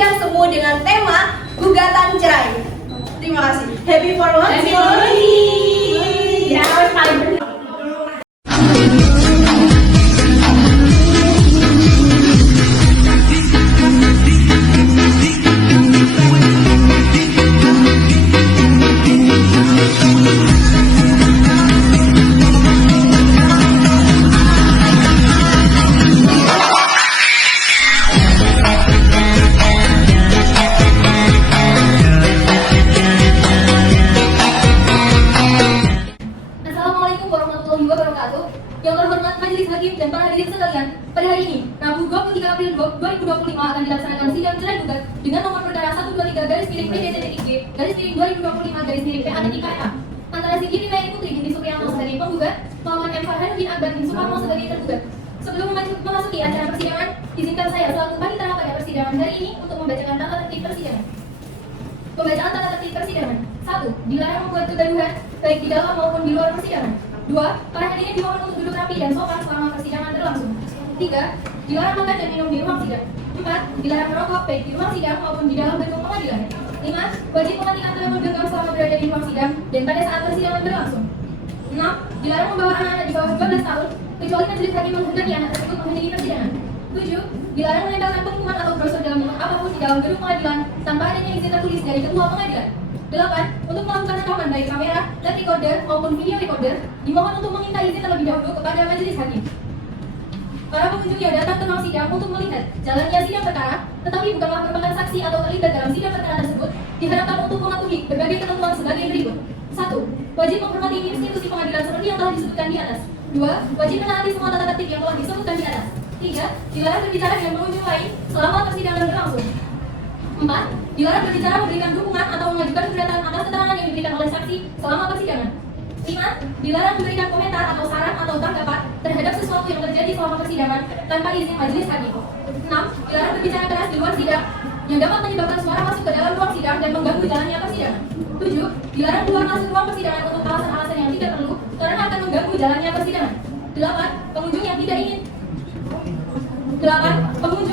sidang semu dengan tema gugatan cerai. Terima kasih. Happy for watching. Ya, paling benar. Yang terhormat Majelis Hakim dan para hadirin sekalian, pada hari ini, Rabu 23 April 2025 akan dilaksanakan sidang cerai gugat dengan nomor perkara 123/PDT-PA/2025/PA antara Siti Mayani Putri binti Supriyanto sebagai penggugat melawan M. Farhan bin Akbar bin Suparno sebagai tergugat. Sebelum memasuki acara persidangan, izinkan saya selaku panitera pada persidangan hari ini untuk membacakan tata tertib persidangan. Pembacaan tata tertib persidangan. 1. Dilarang membuat kegaduhan baik di dalam maupun di luar persidangan. 2. Para hadirin dimohon untuk duduk rapi dan sopan selama persidangan berlangsung. 3. Dilarang makan dan minum di ruang sidang. 4. Dilarang merokok baik di ruang sidang maupun di dalam gedung pengadilan. 5. Wajib mematikan telepon genggam selama berada di ruang sidang dan pada saat persidangan berlangsung. 6. Dilarang membawa anak-anak di bawah 12 tahun kecuali majelis hakim menghendaki anak tersebut menghadiri persidangan. 7. Dilarang menempelkan pengumuman atau brosur dalam bentuk apapun di dalam gedung pengadilan tanpa adanya izin tertulis dari ketua pengadilan. 8. Untuk melakukan rekaman baik kamera, tape recorder maupun video recorder, dimohon untuk meminta izin terlebih dahulu kepada majelis hakim. Para pengunjung yang datang ke ruang sidang untuk melihat jalannya sidang perkara, tetapi bukanlah merupakan saksi atau terlibat dalam sidang perkara tersebut, diharapkan untuk mematuhi berbagai ketentuan sebagai berikut. 1. Wajib menghormati institusi pengadilan seperti yang telah disebutkan di atas. 2. Wajib menaati semua tata tertib yang telah disebutkan di atas. 3. Dilarang berbicara dengan pengunjung lain selama persidangan berlangsung. 4. Dilarang berbicara, memberikan dukungan atau mengajukan keberatan atas keterangan yang diberikan oleh saksi selama persidangan. 5. Dilarang memberikan komentar atau saran atau tanggapan terhadap sesuatu yang terjadi selama persidangan tanpa izin majelis hakim. 6. Dilarang berbicara keras di luar sidang yang dapat menyebabkan suara masuk ke dalam ruang sidang dan mengganggu jalannya persidangan. 7. Dilarang keluar masuk ruang persidangan untuk alasan-alasan yang tidak perlu karena akan mengganggu jalannya persidangan. 8. Pengunjung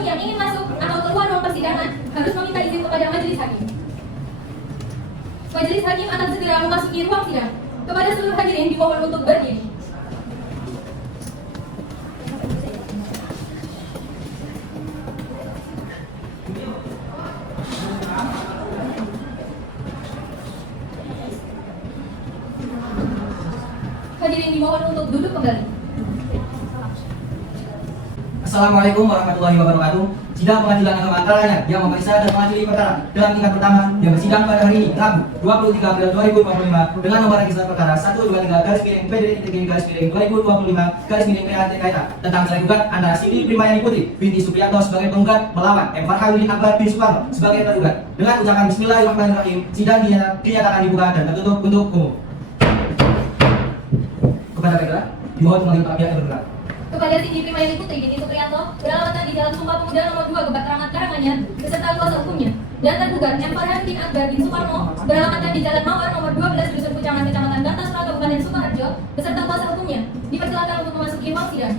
yang ingin masuk atau keluar ruang persidangan harus meminta izin kepada majelis hakim. Majelis hakim akan segera memasuki ruang sidang. Kepada seluruh hadirin dimohon untuk berdiri. Hadirin dimohon untuk duduk kembali. Assalamualaikum warahmatullahi wabarakatuh. Sidang pengadilan agama antaranya yang memeriksa dan mengadili perkara dalam tingkat pertama yang bersidang pada hari ini Rabu 23 April 2025 dengan nomor register perkara 123/PDT-2025/PA tentang cerai gugat antara Siti Mayani Putri binti Supriyanto sebagai penggugat melawan M. Farhan bin Akbar bin Suparno sebagai tergugat. Dengan ucapan Bismillahirrahmanirrahim, sidang dinyatakan dibuka dan tertutup untuk umum. Kepada mereka dimohon meminta pihak yang bergerak. Kepada Siti Mayani Putri binti Supriyanto beralamatkan di Jalan Sumpah Pemuda nomor 2 Gebat Karanganyar beserta kuasa hukumnya, dan tergugat M. Farhan bin Akbar bin Suparno beralamatkan di Jalan Mawar nomor 12 Dusun Pucangan Kecamatan Bantasra Kabupaten Sukoharjo beserta kuasa hukumnya. Dipersilakan untuk memasuki ruang sidang.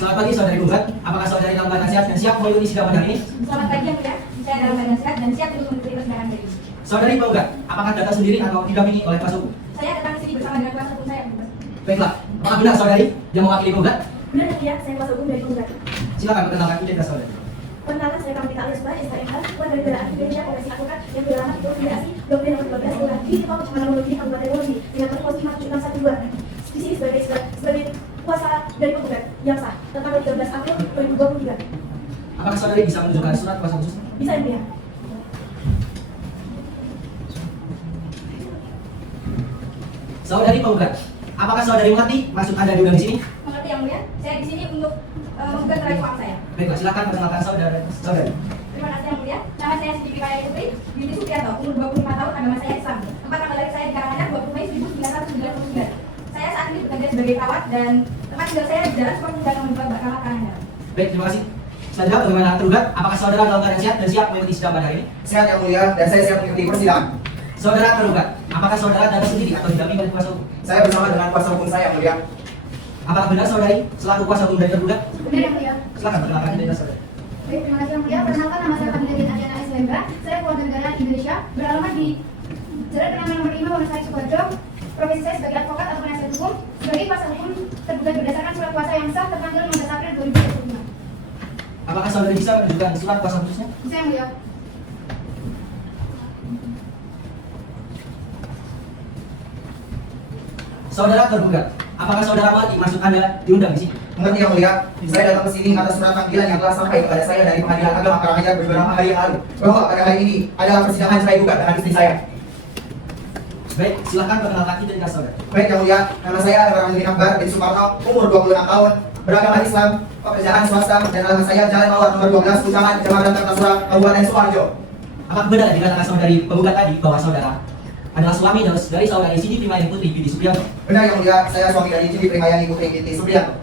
Selamat pagi saudari penggugat, apakah saudari dalam keadaan sehat dan siap mengikuti sidang pada hari ini? Selamat pagi yang mulia, saya dalam keadaan sehat dan siap untuk mengikuti persidangan hari ini. Saudari penggugat, apakah datang sendiri atau didampingi oleh kuasa hukum? Saya datang ke sini bersama dengan kuasa hukum saya. Baiklah, apakah benar saudari yang mewakili penggugat? Benar ya, saya kuasa hukum dari penggugat. Silakan perkenalkan identitas saudari. Perkenalkan, saya Kamita Alisba, SKMH, warga negara Indonesia, Komisi Advokat yang beralamat di Provinsi Blok B nomor 12 Kelurahan di Tipau, Kecamatan Wonogiri, Kabupaten Wonogiri, dengan nomor pos 5612. Di sini sebagai kuasa dari penggugat yang sah tentang 13 April 2023. Apakah saudari bisa menunjukkan surat kuasa khusus? Bisa ya, mulia. Saudari penggugat, apakah saudari mengerti maksud Anda diundang di sini? Mengerti yang mulia, saya di sini untuk menggugat cerai suami saya. Baiklah, silakan perkenalkan saudari. Terima kasih yang mulia. Nama saya Siti Mayani Putri binti Supriyanto, umur 25 tahun, agama saya Islam. Tempat tanggal lahir saya di Karanganyar 20 Mei 1999. Saya saat ini bekerja sebagai perawat dan tempat tinggal saya di Jalan Sumpah Pemuda nomor 2 Karanganyar. Baik, terima kasih. Selanjutnya, bagaimana tergugat? Apakah saudara dalam keadaan sehat dan siap mengikuti sidang pada hari ini? Sehat yang mulia, dan saya siap mengikuti persidangan. Saudara tergugat, apakah saudara datang sendiri atau didampingi oleh kuasa hukum? Saya bersama dengan kuasa hukum saya yang mulia. Apakah benar saudari selaku kuasa hukum dari tergugat? Benar yang mulia. Silakan perkenalkan diri saudara. Baik, terima kasih yang mulia. Perkenalkan, nama saya Fadila Adriana S. Lembra. Saya warga negara Indonesia, beralamat di Jalan Kenangan nomor 5, Wonosari, Sukoharjo. Profesi saya sebagai advokat atau penasihat hukum, sebagai kuasa hukum tergugat berdasarkan surat kuasa yang sah tertanggal 15 April 2025. Apakah saudari bisa menunjukkan surat kuasa khususnya? Bisa yang mulia. Saudara tergugat, apakah saudara mengerti maksud Anda diundang di sini? Mengerti yang mulia, saya datang ke sini atas surat panggilan yang telah sampai kepada saya dari Pengadilan Agama Karanganyar beberapa hari yang lalu, bahwa pada hari ini adalah persidangan cerai gugat dengan istri saya. Baik, silakan perkenalkan identitas saudara. Baik yang mulia, nama saya Ibrahim Akbar bin Sumarno, umur 26 tahun, beragama Islam, pekerjaan swasta, dan alamat saya Jalan Mawar nomor 12, Kucangan, Kecamatan Kartasura, Kabupaten Sukoharjo. Apakah benar dikatakan saudari penggugat tadi bahwa saudara adalah suami dari saudari Siti Primayani Putri Binti Supriyanto? Benar yang mulia, saya suami dari Siti Primayani Putri Binti Supriyanto.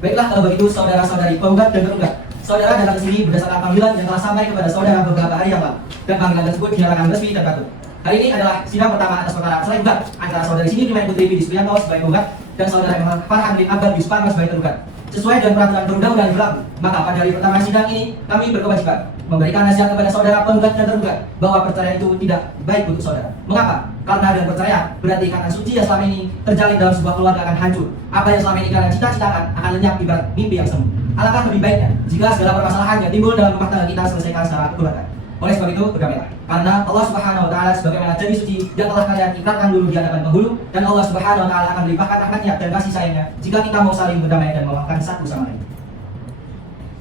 Baiklah, kalau begitu saudara-saudari penggugat dan tergugat, saudara datang ke sini berdasarkan panggilan yang telah sampai kepada saudara beberapa hari yang lalu, dan panggilan tersebut dinyatakan resmi dan patut. Hari ini adalah sidang pertama atas perkara cerai gugat antara saudari Siti Primayani Putri Binti Supriyanto sebagai penggugat dan saudara Farhan bin Akbar bin Suparno sebagai tergugat. Sesuai dengan peraturan perundang-undangan yang berlaku, maka pada hari pertama sidang ini kami berkewajiban memberikan nasihat kepada saudara penggugat dan tergugat bahwa perceraian itu tidak baik untuk saudara. Mengapa? Karena dengan perceraian berarti ikatan suci yang selama ini terjalin dalam sebuah keluarga akan hancur. Apa yang selama ini kalian cita-citakan akan lenyap ibarat mimpi yang semu. Alangkah lebih baiknya jika segala permasalahan yang timbul dalam rumah tangga kita selesaikan secara kekeluargaan. Oleh sebab itu, berdamailah. Karena Allah Subhanahu wa taala sebagaimana janji suci yang telah kalian ikrarkan dulu di hadapan penghulu, dan Allah Subhanahu wa taala akan melimpahkan rahmatnya dan kasih sayangnya jika kita mau saling berdamai dan memaafkan satu sama lain.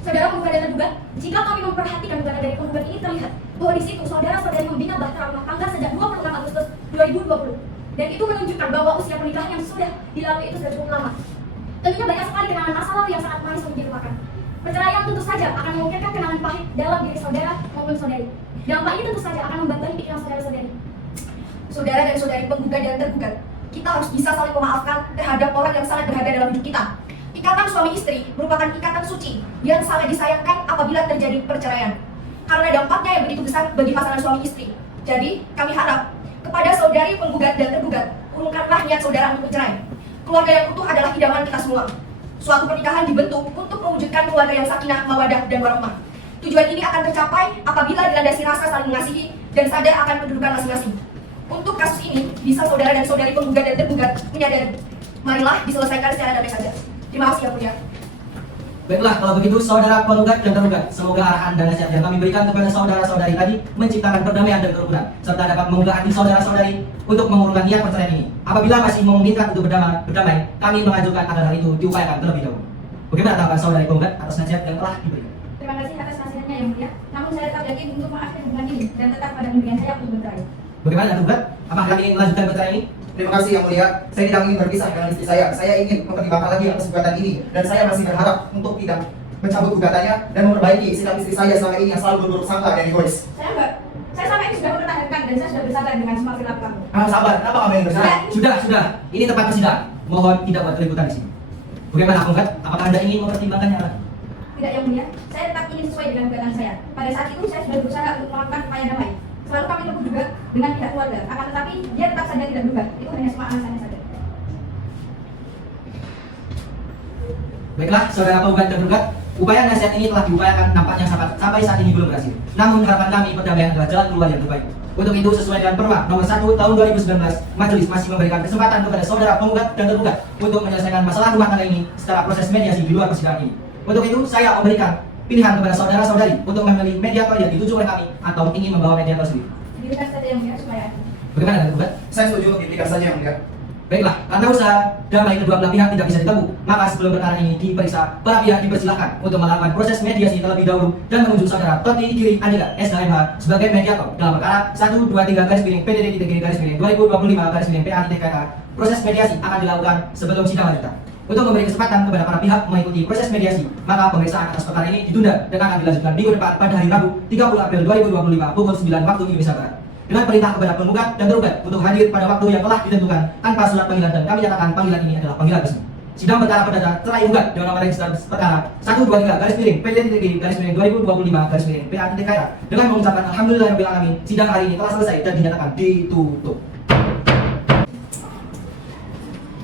Saudara penggugat dan tergugat, jika kami memperhatikan gugatan dari penggugat ini terlihat bahwa di situ saudara-saudari membina bahtera rumah tangga sejak 26 Agustus 2020, dan itu menunjukkan bahwa usia pernikahan yang sudah dilalui itu sudah cukup lama. Tentunya banyak sekali kenangan masa lalu yang sangat manis untuk dilupakan. Perceraian tentu saja akan memungkinkan kenangan pahit dalam diri saudara maupun saudari. Dampak ini tentu saja akan membantai pikiran saudara-saudari. Saudara dan saudari penggugat dan tergugat, kita harus bisa saling memaafkan terhadap orang yang sangat berharga dalam hidup kita. Ikatan suami istri merupakan ikatan suci yang sangat disayangkan apabila terjadi perceraian, karena dampaknya yang begitu besar bagi pasangan suami istri. Jadi, kami harap kepada saudari penggugat dan tergugat, urungkanlah niat saudara untuk bercerai. Keluarga yang utuh adalah idaman kita semua. Suatu pernikahan dibentuk untuk mewujudkan keluarga yang sakinah, mawadah, dan warahmah. Tujuan ini akan tercapai apabila dilandasi rasa saling mengasihi dan sadar akan kedudukan masing-masing. Untuk kasus ini, bisa saudara dan saudari penggugat dan tergugat menyadari. Marilah diselesaikan secara damai saja. Terima kasih yang mulia. Baiklah, kalau begitu saudara penggugat dan tergugat, semoga arahan dan nasihat yang kami berikan kepada saudara-saudari tadi menciptakan perdamaian dan kerukunan, serta dapat menggugah hati saudara-saudari untuk mengurungkan niat perceraian ini. Apabila masih memungkinkan untuk berdamai, kami mengajukan agar hal itu diupayakan terlebih dahulu. Bagaimana tanggapan saudari penggugat atas nasihat yang telah diberikan? Terima kasih atas nasihatnya yang mulia. Namun saya tetap yakin untuk mengakhiri hubungan ini dan tetap pada impian saya untuk bercerai. Bagaimana tergugat? Apakah kalian ingin melanjutkan perceraian ini? Terima kasih yang mulia, saya tidak ingin berpisah dengan istri saya. Saya ingin mempertimbangkan lagi atas gugatan ini, dan saya masih berharap untuk tidak mencabut gugatannya dan memperbaiki sikap istri saya selama ini yang selalu berburuk sangka dan egois. Saya enggak. Saya sampai ini sudah mempertahankan dan saya sudah bersabar dengan semua perilaku kamu. Sabar, kenapa kamu yang bersabar? Sudah. Ini tempat persidangan. Mohon tidak buat keributan di sini. Bagaimana penggugat? Apakah Anda ingin mempertimbangkannya lagi? Tidak yang mulia, saya tetap ingin sesuai dengan gugatan saya. Pada saat itu saya sudah berusaha untuk melakukan upaya damai. Selalu kami tempuh juga dengan pihak keluarga, akan tetapi dia tetap saja tidak berubah. Itu hanya semua alasannya saja. Baiklah, saudara penggugat dan tergugat, upaya nasihat ini telah diupayakan nampaknya sampai saat ini belum berhasil. Namun harapan kami perdamaian adalah jalan keluar yang terbaik. Untuk itu sesuai dengan Perma nomor 1 tahun 2019, majelis masih memberikan kesempatan kepada saudara penggugat dan tergugat untuk menyelesaikan masalah rumah tangga ini secara proses mediasi di luar persidangan ini. Untuk itu saya memberikan pilihan kepada saudara-saudari untuk memilih mediator yang dituju oleh kami atau ingin membawa mediator sendiri. Diberikan saja yang mulia supaya Bagaimana dengan tergugat? Saya setuju untuk diberikan saja yang mulia. Baiklah, karena usaha damai kedua belah pihak tidak bisa ditempuh, maka sebelum perkara ini diperiksa, para pihak dipersilahkan untuk melakukan proses mediasi terlebih dahulu dan menunjuk saudara Toti Diri Andika SHMH sebagai mediator dalam perkara 123-PDD-2025-PA-KA. Proses mediasi akan dilakukan sebelum sidang lanjutan. Untuk memberi kesempatan kepada para pihak mengikuti proses mediasi, maka pemeriksaan atas perkara ini ditunda dan akan dilanjutkan minggu depan pada hari Rabu 30 April 2025 pukul 9 waktu Indonesia Barat. Dengan perintah kepada penggugat dan tergugat untuk hadir pada waktu yang telah ditentukan tanpa surat panggilan, dan kami nyatakan panggilan ini adalah panggilan resmi. sidang perkara perdana telah gugat dengan nomor register perkara 123 garis miring PTTG garis miring 2025 garis miring PATTKR dengan mengucapkan alhamdulillahirobbilalamin, sidang hari ini telah selesai dan dinyatakan ditutup.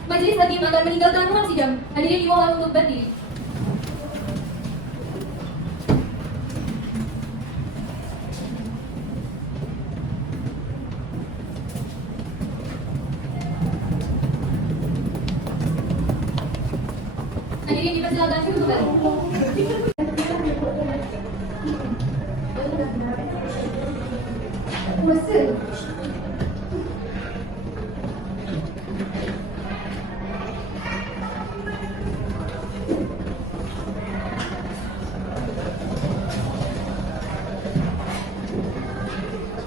Majelis hakim akan meninggalkan ruang sidang. Hadirin dimohon untuk berdiri. Hadirin dipersilakan duduk kembali. Kuasa.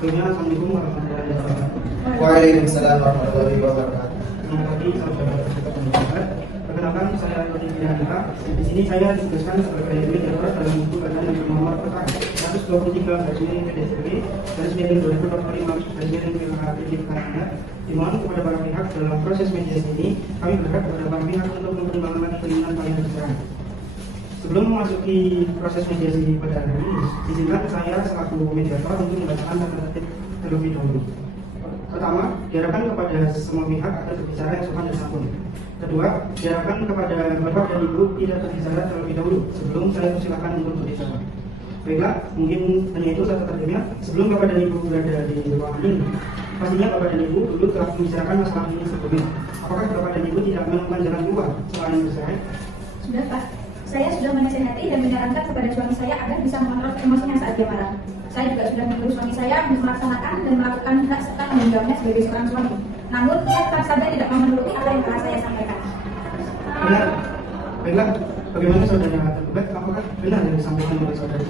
Sebelumnya, Assalamualaikum warahmatullahi wabarakatuh. Waalaikumsalam warahmatullahi wabarakatuh. Selamat pagi, saudara kita pendengar. Perkenalkan, saya Rodi Piranita. Di sini saya ditugaskan sebagai unit darurat dalam buku badan yang bernomor perkara 123 garis miring PDSB garis miring 2025 garis miring PKPD. Dimohon kepada para pihak dalam proses mediasi ini, kami berharap kepada para pihak untuk mempertimbangkan perlindungan kalian berserah. Sebelum memasuki proses mediasi pada hari ini, izinkan saya selaku mediator untuk membacakan tata tertib terlebih dahulu. Pertama, diharapkan kepada semua pihak agar berbicara yang sopan dan santun. Kedua, diharapkan kepada Bapak dan Ibu tidak berbicara terlebih dahulu sebelum saya persilakan untuk berbicara. Baiklah, mungkin hanya itu tata tertibnya. Sebelum Bapak dan Ibu berada di ruangan ini, pastinya Bapak dan Ibu dulu telah membicarakan masalah ini sebelumnya. Apakah Bapak dan Ibu tidak menemukan jalan keluar selain bercerai? Sudah, Pak. Saya sudah menasihati dan menyarankan kepada suami saya agar bisa mengontrol emosinya saat dia marah. Saya juga sudah menyuruh suami saya melaksanakan dan melakukan hak serta tanggung jawabnya sebagai seorang suami. Namun, ia tetap saja tidak mau menuruti apa yang telah saya sampaikan. Benar. Baiklah, bagaimana saudara tergugat? Apakah benar yang disampaikan oleh saudara?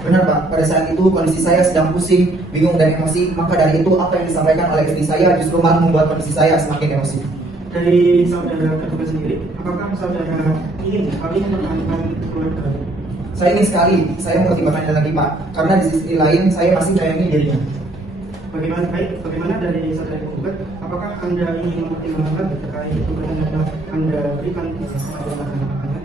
Benar Pak, pada saat itu kondisi saya sedang pusing, bingung dan emosi. Maka dari itu apa yang disampaikan oleh istri saya justru malah membuat kondisi saya semakin emosi. Dari saudara tergugat sendiri, apakah saudara ingin kami mempertahankan keluarga? Saya ingin sekali, saya mempertimbangkan lagi Pak, karena di sisi lain saya masih menyayangi dirinya. Bagaimana dari saudara tergugat? Apakah Anda ingin mempertimbangkan terkait gugatan yang telah Anda berikan kepada Anda?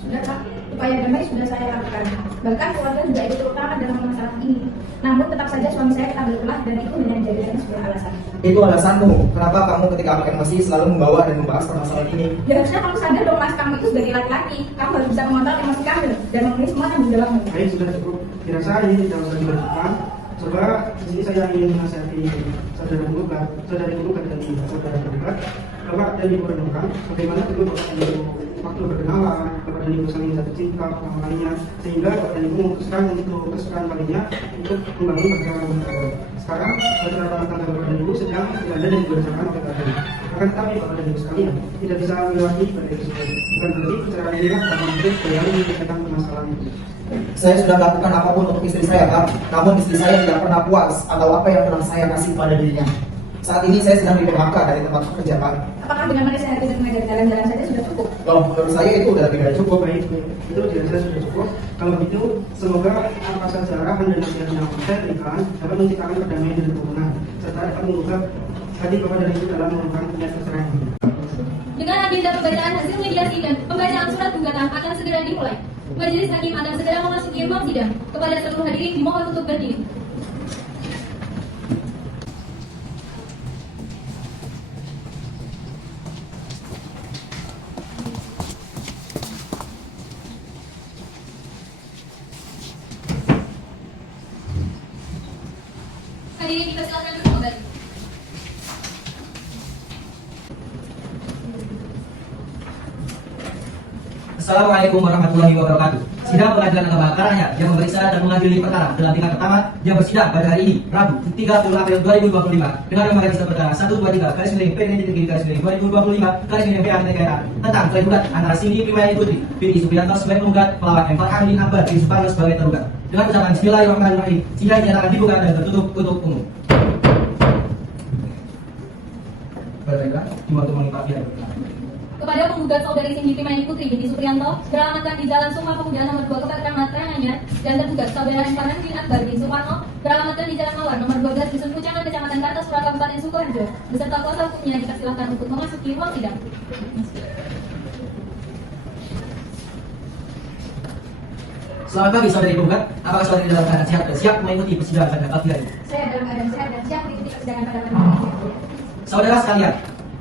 Sudah, Pak. Upaya damai sudah saya lakukan. Bahkan keluarga juga ikut terutama dalam masalah ini. Namun tetap saja suami saya tetap berkelah dan itu hanya dijadikan sebuah alasan. Itu alasanmu, kenapa kamu ketika aku emosi selalu membawa dan membahas permasalahan ini? Ya harusnya kamu sadar dong mas, kamu itu sebagai laki-laki. Kamu harus bisa mengontrol emosi kamu dan memenuhi semua tanggung jawabmu. Baik, sudah cukup. Dirasa ini tidak usah dilanjutkan. Coba di sini saya ingin menasihati saudara tergugat dan saudara tergugat. Bapak dan Ibu renungkan bagaimana kedua Bapak dan Ibu waktu berkenalan, Bapak dan Ibu saling jatuh cinta pertama kalinya, sehingga Bapak dan Ibu memutuskan untuk kesekian kalinya untuk membangun perjalanan rumah tangga. Sekarang perjalanan rumah tangga Bapak dan Ibu sedang dilanda dan dibicarakan oleh Bapak. Akan tetapi Bapak dan Ibu sekalian tidak bisa melewati pada tersebut. Bukan berarti perceraian inilah yang untuk kembali menyelesaikan permasalahan itu. Saya sudah melakukan apapun untuk istri saya Pak, namun istri saya tidak pernah puas atau apa yang telah saya kasih pada dirinya. Saat ini saya sedang di PHK dari tempat kerja Pak. Apakah dengan menasihati dan mengajak jalan-jalan saja sudah cukup? Kalau menurut saya itu udah lebih dari cukup. Baik, itu dirasa sudah cukup. Kalau begitu, semoga apa saja arahan dan nasihat yang saya berikan dapat menciptakan perdamaian dan kerukunan, serta dapat mengubah hati Bapak dan Ibu dalam melakukan niat perceraian. Dengan agenda pembacaan hasil mediasi dan pembacaan surat gugatan akan segera dimulai. Majelis hakim akan segera memasuki ruang sidang. Kepada seluruh hadirin dimohon untuk berdiri. Hadirin dipersilakan duduk kembali. Assalamualaikum warahmatullahi wabarakatuh. Sidang Pengadilan Agama Karanganyar yang memeriksa dan mengadili perkara dalam tingkat pertama yang bersidang pada hari ini, Rabu, 30 April 2025 dengan nomor register perkara 123 garis miring PTTG garis miring 2025 garis miring PATTKR tentang tergugat antara Cindy Primayani Putri binti Supriyanto sebagai penggugat melawan M. Farhanuddin Akbar bin Suparno sebagai tergugat. Dengan ucapan Bismillahirrahmanirrahim, sidang dinyatakan dibuka dan tertutup untuk umum. Baiklah, dimulai Pak Biar. Kepada penggugat saudari Cindy Primayani Putri binti Supriyanto beralamatkan di Jalan Sumpah Pemuda nomor 2 Kecamatan Karanganyar dan tergugat saudara M. Farhanuddin Akbar bin Suparno beralamatkan di Jalan Mawar nomor 12 Dusun Pucangan Kecamatan Kartasura Kabupaten Sukoharjo beserta kuasa hukumnya dipersilakan untuk memasuki ruang sidang. Selamat pagi saudari penggugat. Apakah saudari dalam keadaan sehat dan siap mengikuti persidangan pada pagi hari ini? Saya dalam keadaan sehat dan siap mengikuti persidangan pada malam hari ini. Saudara sekalian,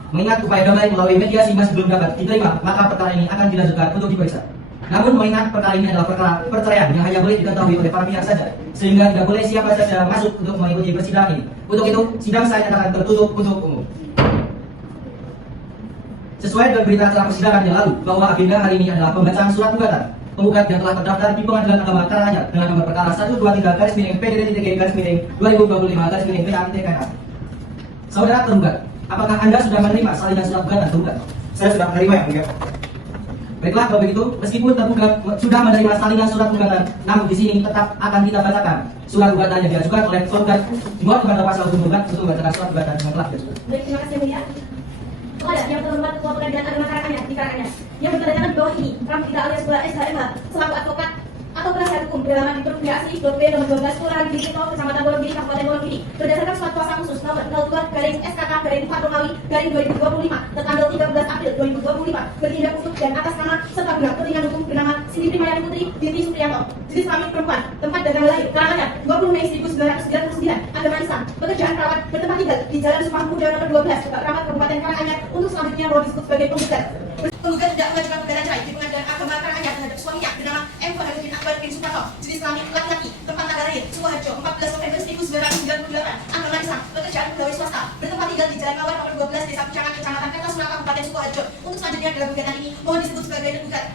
mengingat upaya damai melalui mediasi masih belum dapat diterima, maka perkara ini akan dilanjutkan untuk diperiksa. Namun mengingat perkara ini adalah perkara perceraian yang hanya boleh diketahui oleh para pihak saja, sehingga tidak boleh siapa saja masuk untuk mengikuti persidangan ini. Untuk itu, sidang saya nyatakan tertutup untuk umum. Sesuai dengan berita acara persidangan yang lalu, bahwa agenda hari ini adalah pembacaan surat gugatan penggugat yang telah terdaftar di Pengadilan Agama Karanganyar dengan nomor perkara 123/PDD-PAT/2025/PAT-KA. Saudara tergugat, apakah Anda sudah menerima salinan surat gugatan tergugat? Saya sudah menerima yang mulia. Baiklah, kalau begitu, meskipun tergugat sudah menerima salinan surat gugatan, namun di sini tetap akan kita bacakan surat gugatan yang diajukan oleh tergugat dimuat kepada pasal tergugat untuk membacakan surat gugatan yang telah diajukan. Baik, terima kasih yang mulia. Kepada yang terhormat Ketua Pengadilan Agama Karanganyar di Karanganyar yang bertanda bahwa ini Ramita alias Bala SHMH selaku advokat atau penasihat hukum beralaman di Provinsi ISB nomor 12 Kelurahan Gilito Kecamatan Wonogiri Kabupaten Wonogiri berdasarkan surat kuasa khusus nomor 02/SKK/4 tertanggal 13 April 2025 bertindak untuk dan atas nama serta gelar kepentingan hukum bernama Cindy Primayani Putri binti Supriyanto, jenis kelamin perempuan, tempat dan tanggal lahir Karanganyar 20 Mei 1999, agama Islam, pekerjaan perawat, bertempat tinggal di Jalan Sumpah Pemuda nomor 12 Kota Keramat Kabupaten Karanganyar untuk selanjutnya mau disebut sebagai penggugat. Penggugat tidak mengajukan gugatan cerai di Pengadilan Agama Karanganyar terhadap suaminya bernama M. Fahrudin Akbar bin Suparto, jenis kelamin laki-laki, tempat tanggal lahir Sukoharjo 14 November 1998, agama Islam, pekerjaan pegawai swasta, bertempat tinggal di Jalan Mawar nomor 12 Desa Pucangan Kecamatan Kertasura Kabupaten Sukoharjo. Untuk selanjutnya dalam gugatan ini mohon disebut sebagai tergugat.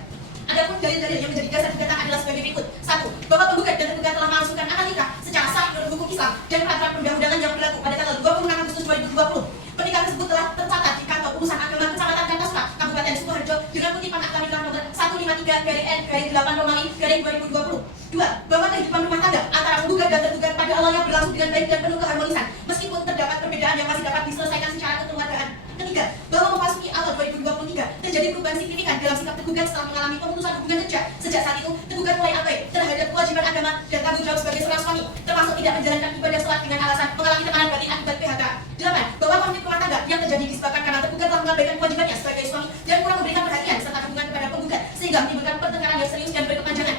Adapun dalil-dalil yang menjadi dasar gugatan adalah sebagai berikut. 1. Bahwa penggugat dan tergugat telah melangsungkan akad nikah secara sah menurut hukum Islam dan peraturan perundang-undangan yang berlaku pada tanggal 26 Agustus 2020. Pernikahan tersebut telah tercatat di kantor urusan agama Kecamatan Kertasura Kabupaten Sukoharjo dengan kutipan akta nikah nomor 153/N/8 2020. 2. Bahwa kehidupan rumah tangga antara penggugat dan tergugat pada awalnya berlangsung dengan baik dan penuh keharmonisan meskipun terdapat perbedaan yang masih dapat diselesaikan secara kekeluargaan. 3. Bahwa memasuki awal 2023 terjadi perubahan signifikan dalam sikap tergugat setelah mengalami pemutusan hubungan kerja. Sejak saat itu, tergugat mulai abai terhadap kewajiban agama dan tanggung jawab sebagai seorang suami, termasuk tidak menjalankan ibadah sholat dengan alasan mengalami tekanan batin akibat PHK. 8. Bahwa konflik rumah tangga yang terjadi disebabkan karena tergugat telah mengabaikan kewajibannya sebagai suami dan kurang memberikan perhatian serta dukungan kepada penggugat sehingga menimbulkan pertengkaran yang serius dan berkepanjangan.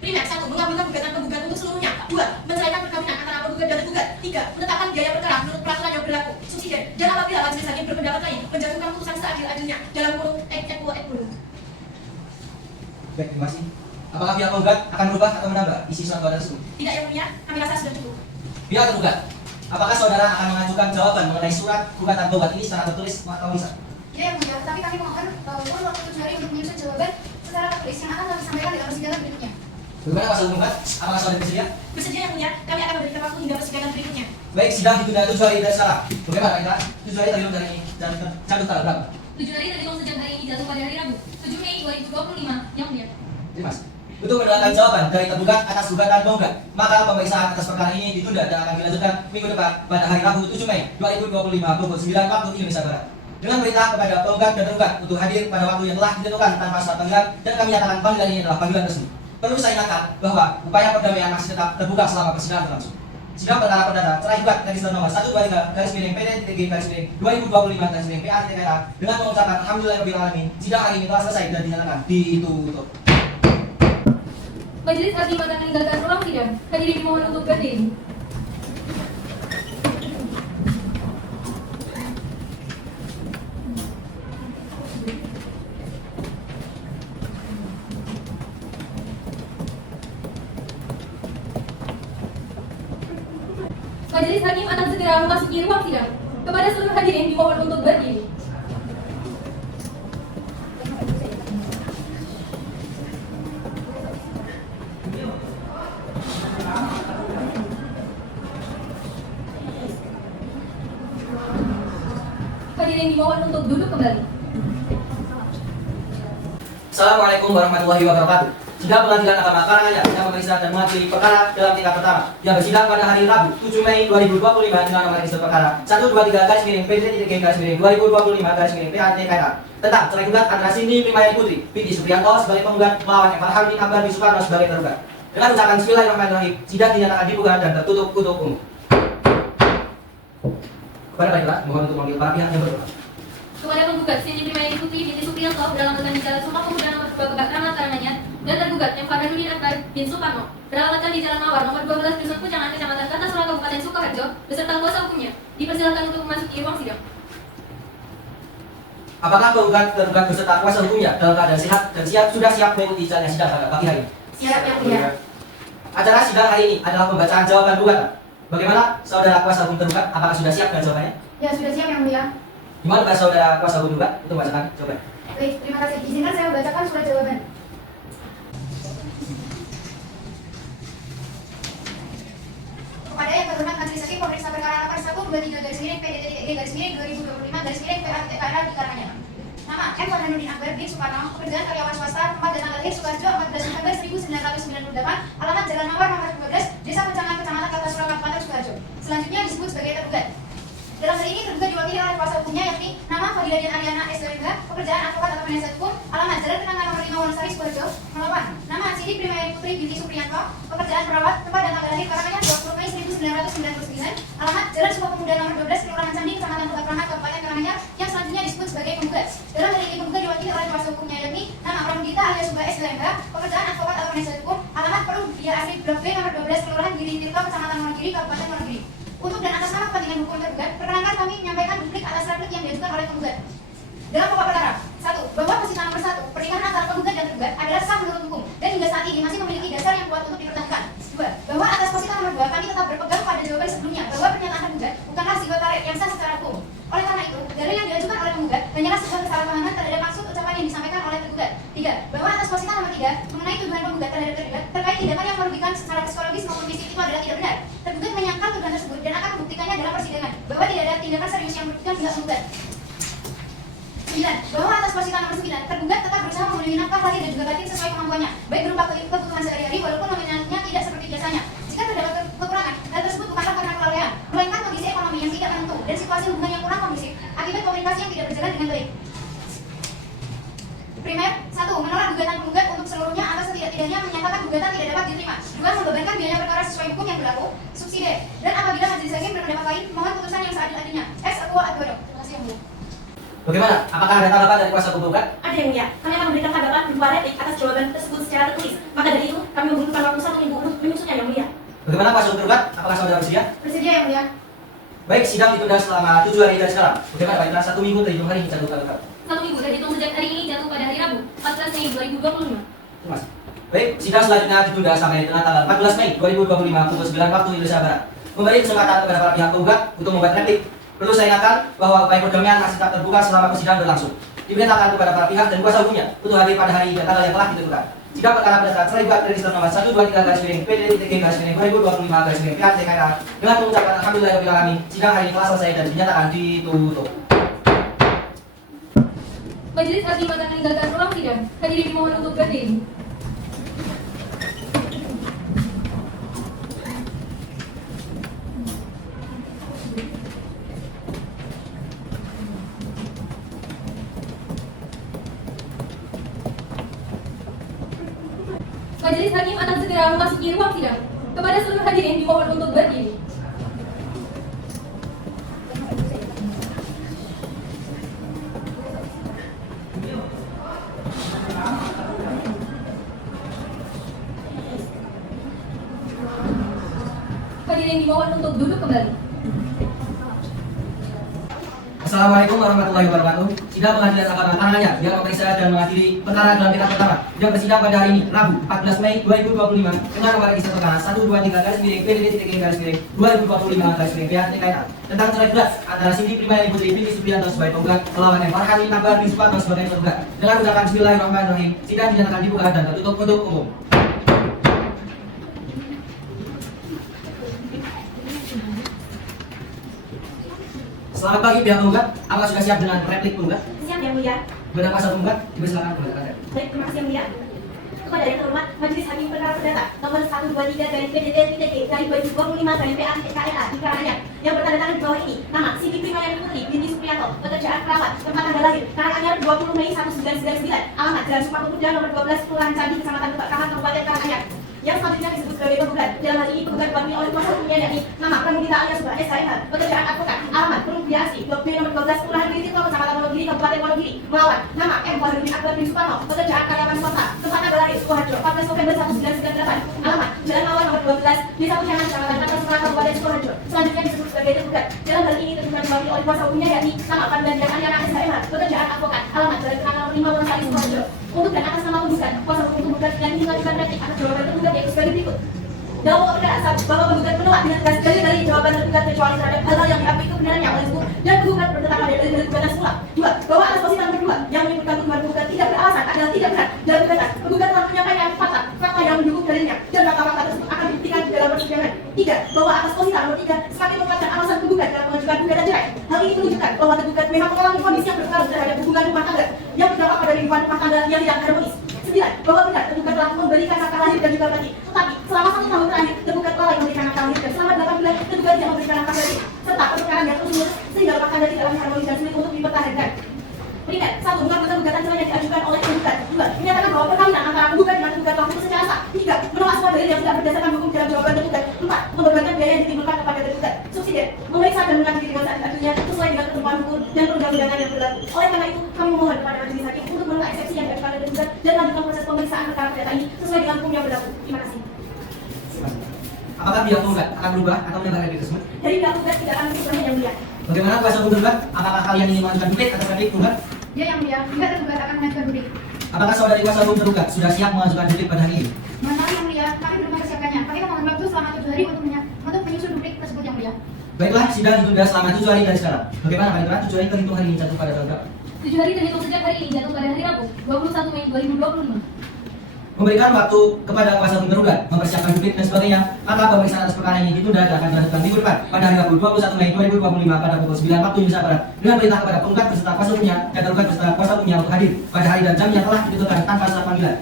Primer, 1. Mengabulkan gugatan penggugat untuk seluruhnya. 2. Menceraikan perkawinan antara penggugat dan tergugat. 3. Menetapkan biaya perkara menurut peraturan yang berlaku. Subsiden. Dan apabila majelis hakim berpendapat lain, menjatuhkan putusan seadil-adilnya dalam kurung ek. Baik, terima kasih. Apakah pihak penggugat akan merubah atau menambah isi surat gugatan tersebut? Tidak yang mulia, kami rasa sudah cukup. Pihak tergugat, apakah saudara akan mengajukan jawaban mengenai surat gugatan penggugat ini secara tertulis atau lisan? Ya yang mulia, tapi kami mohon mohon waktu 7 hari untuk menyusun jawaban secara tertulis yang akan kami sampaikan dalam persidangan berikutnya. Bagaimana pasal penggugat? Apakah saudara bersedia? Bersedia yang mulia, kami akan memberikan waktu hingga persidangan berikutnya. Baik, sidang ditunda 7 hari dari sekarang. Bagaimana kita? 7 hari terhitung dari jatuh tanggal berapa? 7 hari terhitung sejak hari ini jatuh pada hari Rabu 7 Mei 2025 yang mulia. Terima kasih. Untuk mendengarkan jawaban dari tergugat atas gugatan penggugat, maka pemeriksaan atas perkara ini ditunda dan akan dilanjutkan minggu depan pada hari Rabu 7 Mei 2025 pukul 9 waktu Indonesia Barat. Dengan perintah kepada penggugat dan tergugat untuk hadir pada waktu yang telah ditentukan tanpa surat panggilan dan kami nyatakan panggilan ini adalah panggilan resmi. Perlu saya ingatkan bahwa upaya perdamaian masih tetap terbuka selama persidangan berlangsung. Sidang perkara perdata cerai gugat garis nomor 123/PDD-PAT/2025/PAT-KA dengan mengucapkan alhamdulillahirobbilalamin. Sidang hari ini telah selesai dan dinyatakan ditutup. Majelis hakim akan meninggalkan ruang sidang. Hadirin dimohon untuk berdiri. Majelis hakim akan segera memasuki ruang sidang. Kepada seluruh hadirin dimohon untuk berdiri. Hadirin dimohon untuk duduk kembali. Assalamualaikum warahmatullahi wabarakatuh. Sidang Pengadilan Agama Karanganyar yang memeriksa dan mengadili perkara dalam tingkat pertama yang bersidang pada hari Rabu 7 Mei 2025 dengan nomor register perkara 123/PDD-2025/PAT-KA tentang cerai gugat antara Cindy Primayani Putri binti Supriyanto sebagai penggugat melawan M. Fahrudin Akbar bin Suparto sebagai tergugat. Dengan ucapan Bismillahirrahmanirrahim, sidang dinyatakan dibuka dan tertutup untuk umum. Kepada baiklah, mohon untuk memanggil para pihak yang berwenang. Kepada penggugat Cindy Primayani Putri binti Supriyanto dalam ketentuan Jalan Sumpah Pemuda nomor 2 Keramat Karanganyar dan tergugat tergugat M. Farhanuddin Akbar bin Suparno beralamatkan di Jalan Mawar nomor 12 Dusun Pujangan, Kecamatan Kartasura, Kabupaten Sukoharjo, beserta kuasa hukumnya. Dipersilakan untuk memasuki ruang sidang. Apakah penggugat tergugat beserta kuasa hukumnya dalam keadaan sehat dan sudah siap mengikuti jalannya sidang pada pagi hari? Siap yang mulia. Acara sidang hari ini adalah pembacaan jawaban gugatan. Bagaimana saudara kuasa hukum tergugat? Apakah sudah siap dengan jawabannya? Ya sudah siap yang mulia. Gimana saudara kuasa hukum tergugat untuk membacakan jawaban? Baik, terima kasih. Izinkan saya membacakan surat jawaban. Kepada yang berwenang Majelis Hakim Pemeriksa Perkara Nomor 1/23/PDTTG/2025/PATKR di karenanya. Nama M. Farhanuddin Akbar bin Suparno, pekerjaan karyawan swasta, tempat dan tanggal lahir Sukoharjo 14 November 1998, alamat Jalan Mawar nomor 12, Desa Pencangan, Kecamatan Kartasura, Kabupaten Sukoharjo. Selanjutnya disebut sebagai tergugat. Dalam hal ini tergugat diwakili oleh kuasa hukumnya yakni nama Fadila Dian Ariana SWMH, pekerjaan advokat atau penasihat hukum, alamat Jalan Kenangan nomor 5 Wonosari, Sukoharjo, melawan nama Siti Primayani Putri binti Supriyanto, pekerjaan perawat, tempat dan tanggal lahir Karanganyar 20 Mei 1999, alamat Jalan Sukopemuda nomor 12 Kelurahan Candi, Kecamatan Kota Prana, Kabupaten Karanganyar, yang selanjutnya disebut sebagai penggugat. Dalam hal ini penggugat diwakili oleh kuasa hukumnya yakni nama Pramudita alias Subah SWMH, pekerjaan advokat atau penasihat hukum, alamat Perlu Dia Asri Blok B nomor 12 Kelurahan Giri Tirto, Kecamatan Wonogiri, Kabupaten Wonogiri. Untuk dan atas nama kepentingan hukum tergugat, perkenankan kami menyampaikan duplik atas replik yang diajukan oleh penggugat. Dalam pokok perkara, 1. Bahwa posisi nomor 1, pernikahan antara penggugat dan tergugat adalah sah menurut hukum dan hingga saat ini masih memiliki dasar yang kuat untuk dipertahankan. 2. Bahwa atas posisi nomor 2 kami tetap berpegang pada jawaban sebelumnya bahwa pernyataan tergugat bukanlah sigotare yang sah secara hukum. Oleh karena itu, dalil yang diajukan oleh penggugat hanyalah sebuah kesalahpahaman terhadap maksud ucapan yang disampaikan oleh tergugat. 3. Bahwa atas posisi nomor 3 mengenai tuduhan penggugat terhadap tergugat terkait tindakan yang merugikan secara psikologis maupun fisik itu adalah tidak benar. Tergugat menyangkal tuduhan tersebut dan akan membuktikannya dalam persidangan bahwa tidak ada tindakan serius yang merugikan pihak penggugat. 9. Bahwa atas posisi nomor 9, tergugat tetap berusaha memenuhi nafkah lahir dan juga batin sesuai kemampuannya, baik berupa kebutuhan sehari-hari walaupun nominalnya tidak seperti biasanya. Jika terdapat kekurangan, hal tersebut bukanlah karena kelalaian, melainkan kondisi ekonomi yang tidak menentu dan situasi hubungan yang kurang kondusif akibat komunikasi yang tidak berjalan dengan baik. Primer, 1. Menolak gugatan penggugat untuk seluruhnya atau setidak-tidaknya menyatakan gugatan tidak dapat diterima. 2. Membebankan biaya perkara sesuai hukum yang berlaku. Subsidi. Dan apabila majelis hakim berpendapat lain, mohon putusan yang seadil-adilnya. Ex equo ad bono. Terima kasih yang mulia. Bagaimana? Apakah ada tanggapan dari kuasa hukum tergugat? Ada yang mulia. Kami akan memberikan tanggapan berupa replik atas jawaban tersebut secara tertulis. Maka dari itu, kami membutuhkan waktu 1 minggu untuk menyusunnya yang mulia. Bagaimana kuasa hukum tergugat? Apakah saudara bersedia? Bersedia yang mulia. Baik, sidang ditunda selama 7 hari dari sekarang. Bagaimana baiklah 1 minggu terhitung hari jatuh pada 1 minggu dari hitung sejak hari ini jatuh pada hari Rabu 14 Mei 2025. Mas. Baik, sidang selanjutnya ditunda sampai dengan tanggal 14 Mei 2025 pukul 9 waktu Indonesia Barat. Memberi kesempatan kepada para pihak penggugat untuk membuat replik. Perlu saya ingatkan bahwa upaya perdamaian masih tetap terbuka selama persidangan berlangsung. Diberitakan kepada para pihak dan kuasa hukumnya untuk hadir pada hari dan tanggal yang telah ditentukan. Jika perkara berdasarkan sertifikat register nomor 123/PDTTG/2025/PATKR dengan mengucapkan alhamdulillahirobbilalamin, sidang hari ini telah selesai dan dinyatakan ditutup. Majelis hakim akan meninggalkan ruang sidang. Hadirin dimohon untuk berdiri. Majelis hakim akan segera memasuki ruang sidang. Kepada seluruh hadirin dimohon untuk berdiri. Hadirin dimohon untuk duduk kembali. Assalamualaikum warahmatullahi wabarakatuh. Sidang pengadilan agama Karanganyar yang memeriksa dan mengadili perkara dalam tingkat pertama yang bersidang pada hari ini Rabu 14 Mei 2025 dengan nomor register perkara 123/PDTTG/2025/PATKR tentang cerai berat antara Siti Primayani Putri binti Supriyanto sebagai penggugat melawan M. Farhanuddin Akbar bin Suparno sebagai tergugat. Dengan ucapan Bismillahirrahmanirrahim, sidang dinyatakan dibuka dan tertutup untuk umum. Selamat pagi pihak penggugat. Apakah sudah siap dengan replik penggugat? Siap yang mulia. Kepada kuasa penggugat, dipersilakan penggugat. Baik, terima kasih yang mulia. Kepada yang terhormat Majelis Hakim Perkara Perdata nomor 123/PDTTG/2025/PATKR di Karanganyar yang bertanda tangan di bawah ini. Nama Siti Primayani Putri binti Supriyanto, pekerjaan perawat, tempat tanggal lahir Karanganyar 20 Mei 1999, alamat Jalan Sukopemuda nomor 12 Kelurahan Candi, Kecamatan Kota Prana, Kabupaten Karanganyar. Yang selanjutnya disebut sebagai penggugat. Dalam hal ini penggugat diwakili oleh kuasa hukumnya yakni nama Pramudita alias Subah SWMH, pekerjaan advokat, alamat Perlu Dia Asri Blok B nomor 12 Kelurahan Giri Tirto, Kecamatan Wonogiri, Kabupaten Wonogiri, melawan nama M. Farhanuddin Akbar bin Suparno, pekerjaan karyawan swasta, tempat tanggal lahir Sukoharjo, 14 November 1998. Alamat, Jalan Mawar nomor 12, Desa Pujangan, Kecamatan Kartasura, Kabupaten Sukoharjo. Selanjutnya disebut sebagai tergugat. Dalam hal ini tergugat diwakili oleh kuasa hukumnya yakni nama Pandandian Aliana SHMH, pekerjaan advokat, alamat Jalan Kenangan nomor 5 Wonosari, Sukoharjo. Untuk dan atas nama penggugat, kuasa hukum penggugat dengan mengajukan replik atas jawaban tergugat yaitu sebagai berikut. Dalam perkara bahwa penggugat menolak dengan tegas dari jawaban tergugat kecuali terhadap hal-hal yang diakui kebenarannya oleh hukum dan penggugat bertetap pada dalil gugatan semula. 2. Bahwa atas posisi nomor 2 yang menyebutkan tuduhan penggugat tidak beralasan adalah tidak benar dalam gugatan. Penggugat telah menyampaikan fakta yang mendukung dalilnya dan fakta tersebut akan dibuktikan di dalam persidangan. 3. Bahwa atas posisi nomor 3 semakin menguatkan alasan penggugat dalam mengajukan gugatan cerai. Hal ini menunjukkan bahwa tergugat memang mengalami kondisi yang berpengaruh terhadap hubungan rumah tangga yang berdampak pada lingkungan rumah tangga yang tidak harmonis. 9. Bahwa benar tergugat telah memberikan akta lahir dan juga batin, tetapi selama 1 tahun terakhir tergugat lalai memberikan akta lahir dan selama 8 bulan tergugat tidak memberikan akta batin serta pertukaran yang terus menerus sehingga rumah tangga tidak lagi harmonis dan sulit untuk dipertahankan. Peringkat 1. Mengabulkan gugatan cerai yang diajukan oleh penggugat. 2. Menyatakan bahwa perkawinan antara penggugat dengan tergugat telah putus secara sah. 3. Menolak semua dalil yang tidak berdasarkan hukum dalam jawaban tergugat. 4. Membebankan biaya yang ditimbulkan kepada tergugat. Subsidiar memeriksa dan mengadili dengan seadil-adilnya sesuai dengan ketentuan hukum dan perundang-undangan yang berlaku. Oleh karena itu, kami memohon kepada majelis hakim untuk menolak eksepsi yang diajukan oleh tergugat dan melanjutkan proses pemeriksaan perkara perdata ini sesuai dengan hukum yang berlaku. Terima kasih. Apakah pihak penggugat akan berubah atau menyebarkan replik tersebut? Dari pihak tergugat tidak akan berubah yang mulia. Bagaimana kuasa hukum tergugat? Apakah kalian ingin mengajukan replik atas replik penggugat? Ya yang mulia, pihak tergugat akan mengajukan replik. Apakah saudari kuasa hukum tergugat sudah siap mengajukan replik pada hari ini? Mohon maaf yang mulia, kami belum mempersiapkannya. Kami memohon waktu selama 7 hari untuk menyusun replik tersebut yang mulia. Baiklah, sidang ditunda selama 7 hari dari sekarang. Bagaimana Panitra? 7 hari terhitung hari ini jatuh pada tanggal berapa? 7 hari terhitung sejak hari ini jatuh pada hari Rabu, 21 Mei 2025. Memberikan waktu kepada kuasa hukum tergugat mempersiapkan replik dan sebagainya, maka pemeriksaan atas perkara ini ditunda dan akan dilanjutkan minggu depan pada hari Rabu 21 Mei 2025 pada pukul 9 waktu Indonesia Barat dengan perintah kepada penggugat beserta kuasa hukumnya dan tergugat beserta kuasa hukumnya untuk hadir pada hari dan jam yang telah ditentukan tanpa surat panggilan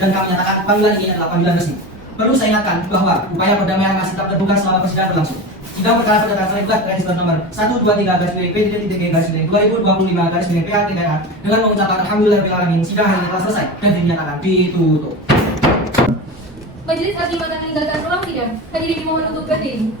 dan kami nyatakan panggilan ini adalah panggilan resmi. Perlu saya ingatkan bahwa upaya perdamaian masih tetap terbuka selama persidangan berlangsung. Sidang perkara perdata tergugat register nomor 123-PDD-2025-2025 dengan mengucapkan alhamdulillahirobbilalamin, sidang hari ini telah selesai dan dinyatakan ditutup. Majelis hakim akan meninggalkan ruang sidang. Hadirin dimohon untuk berdiri.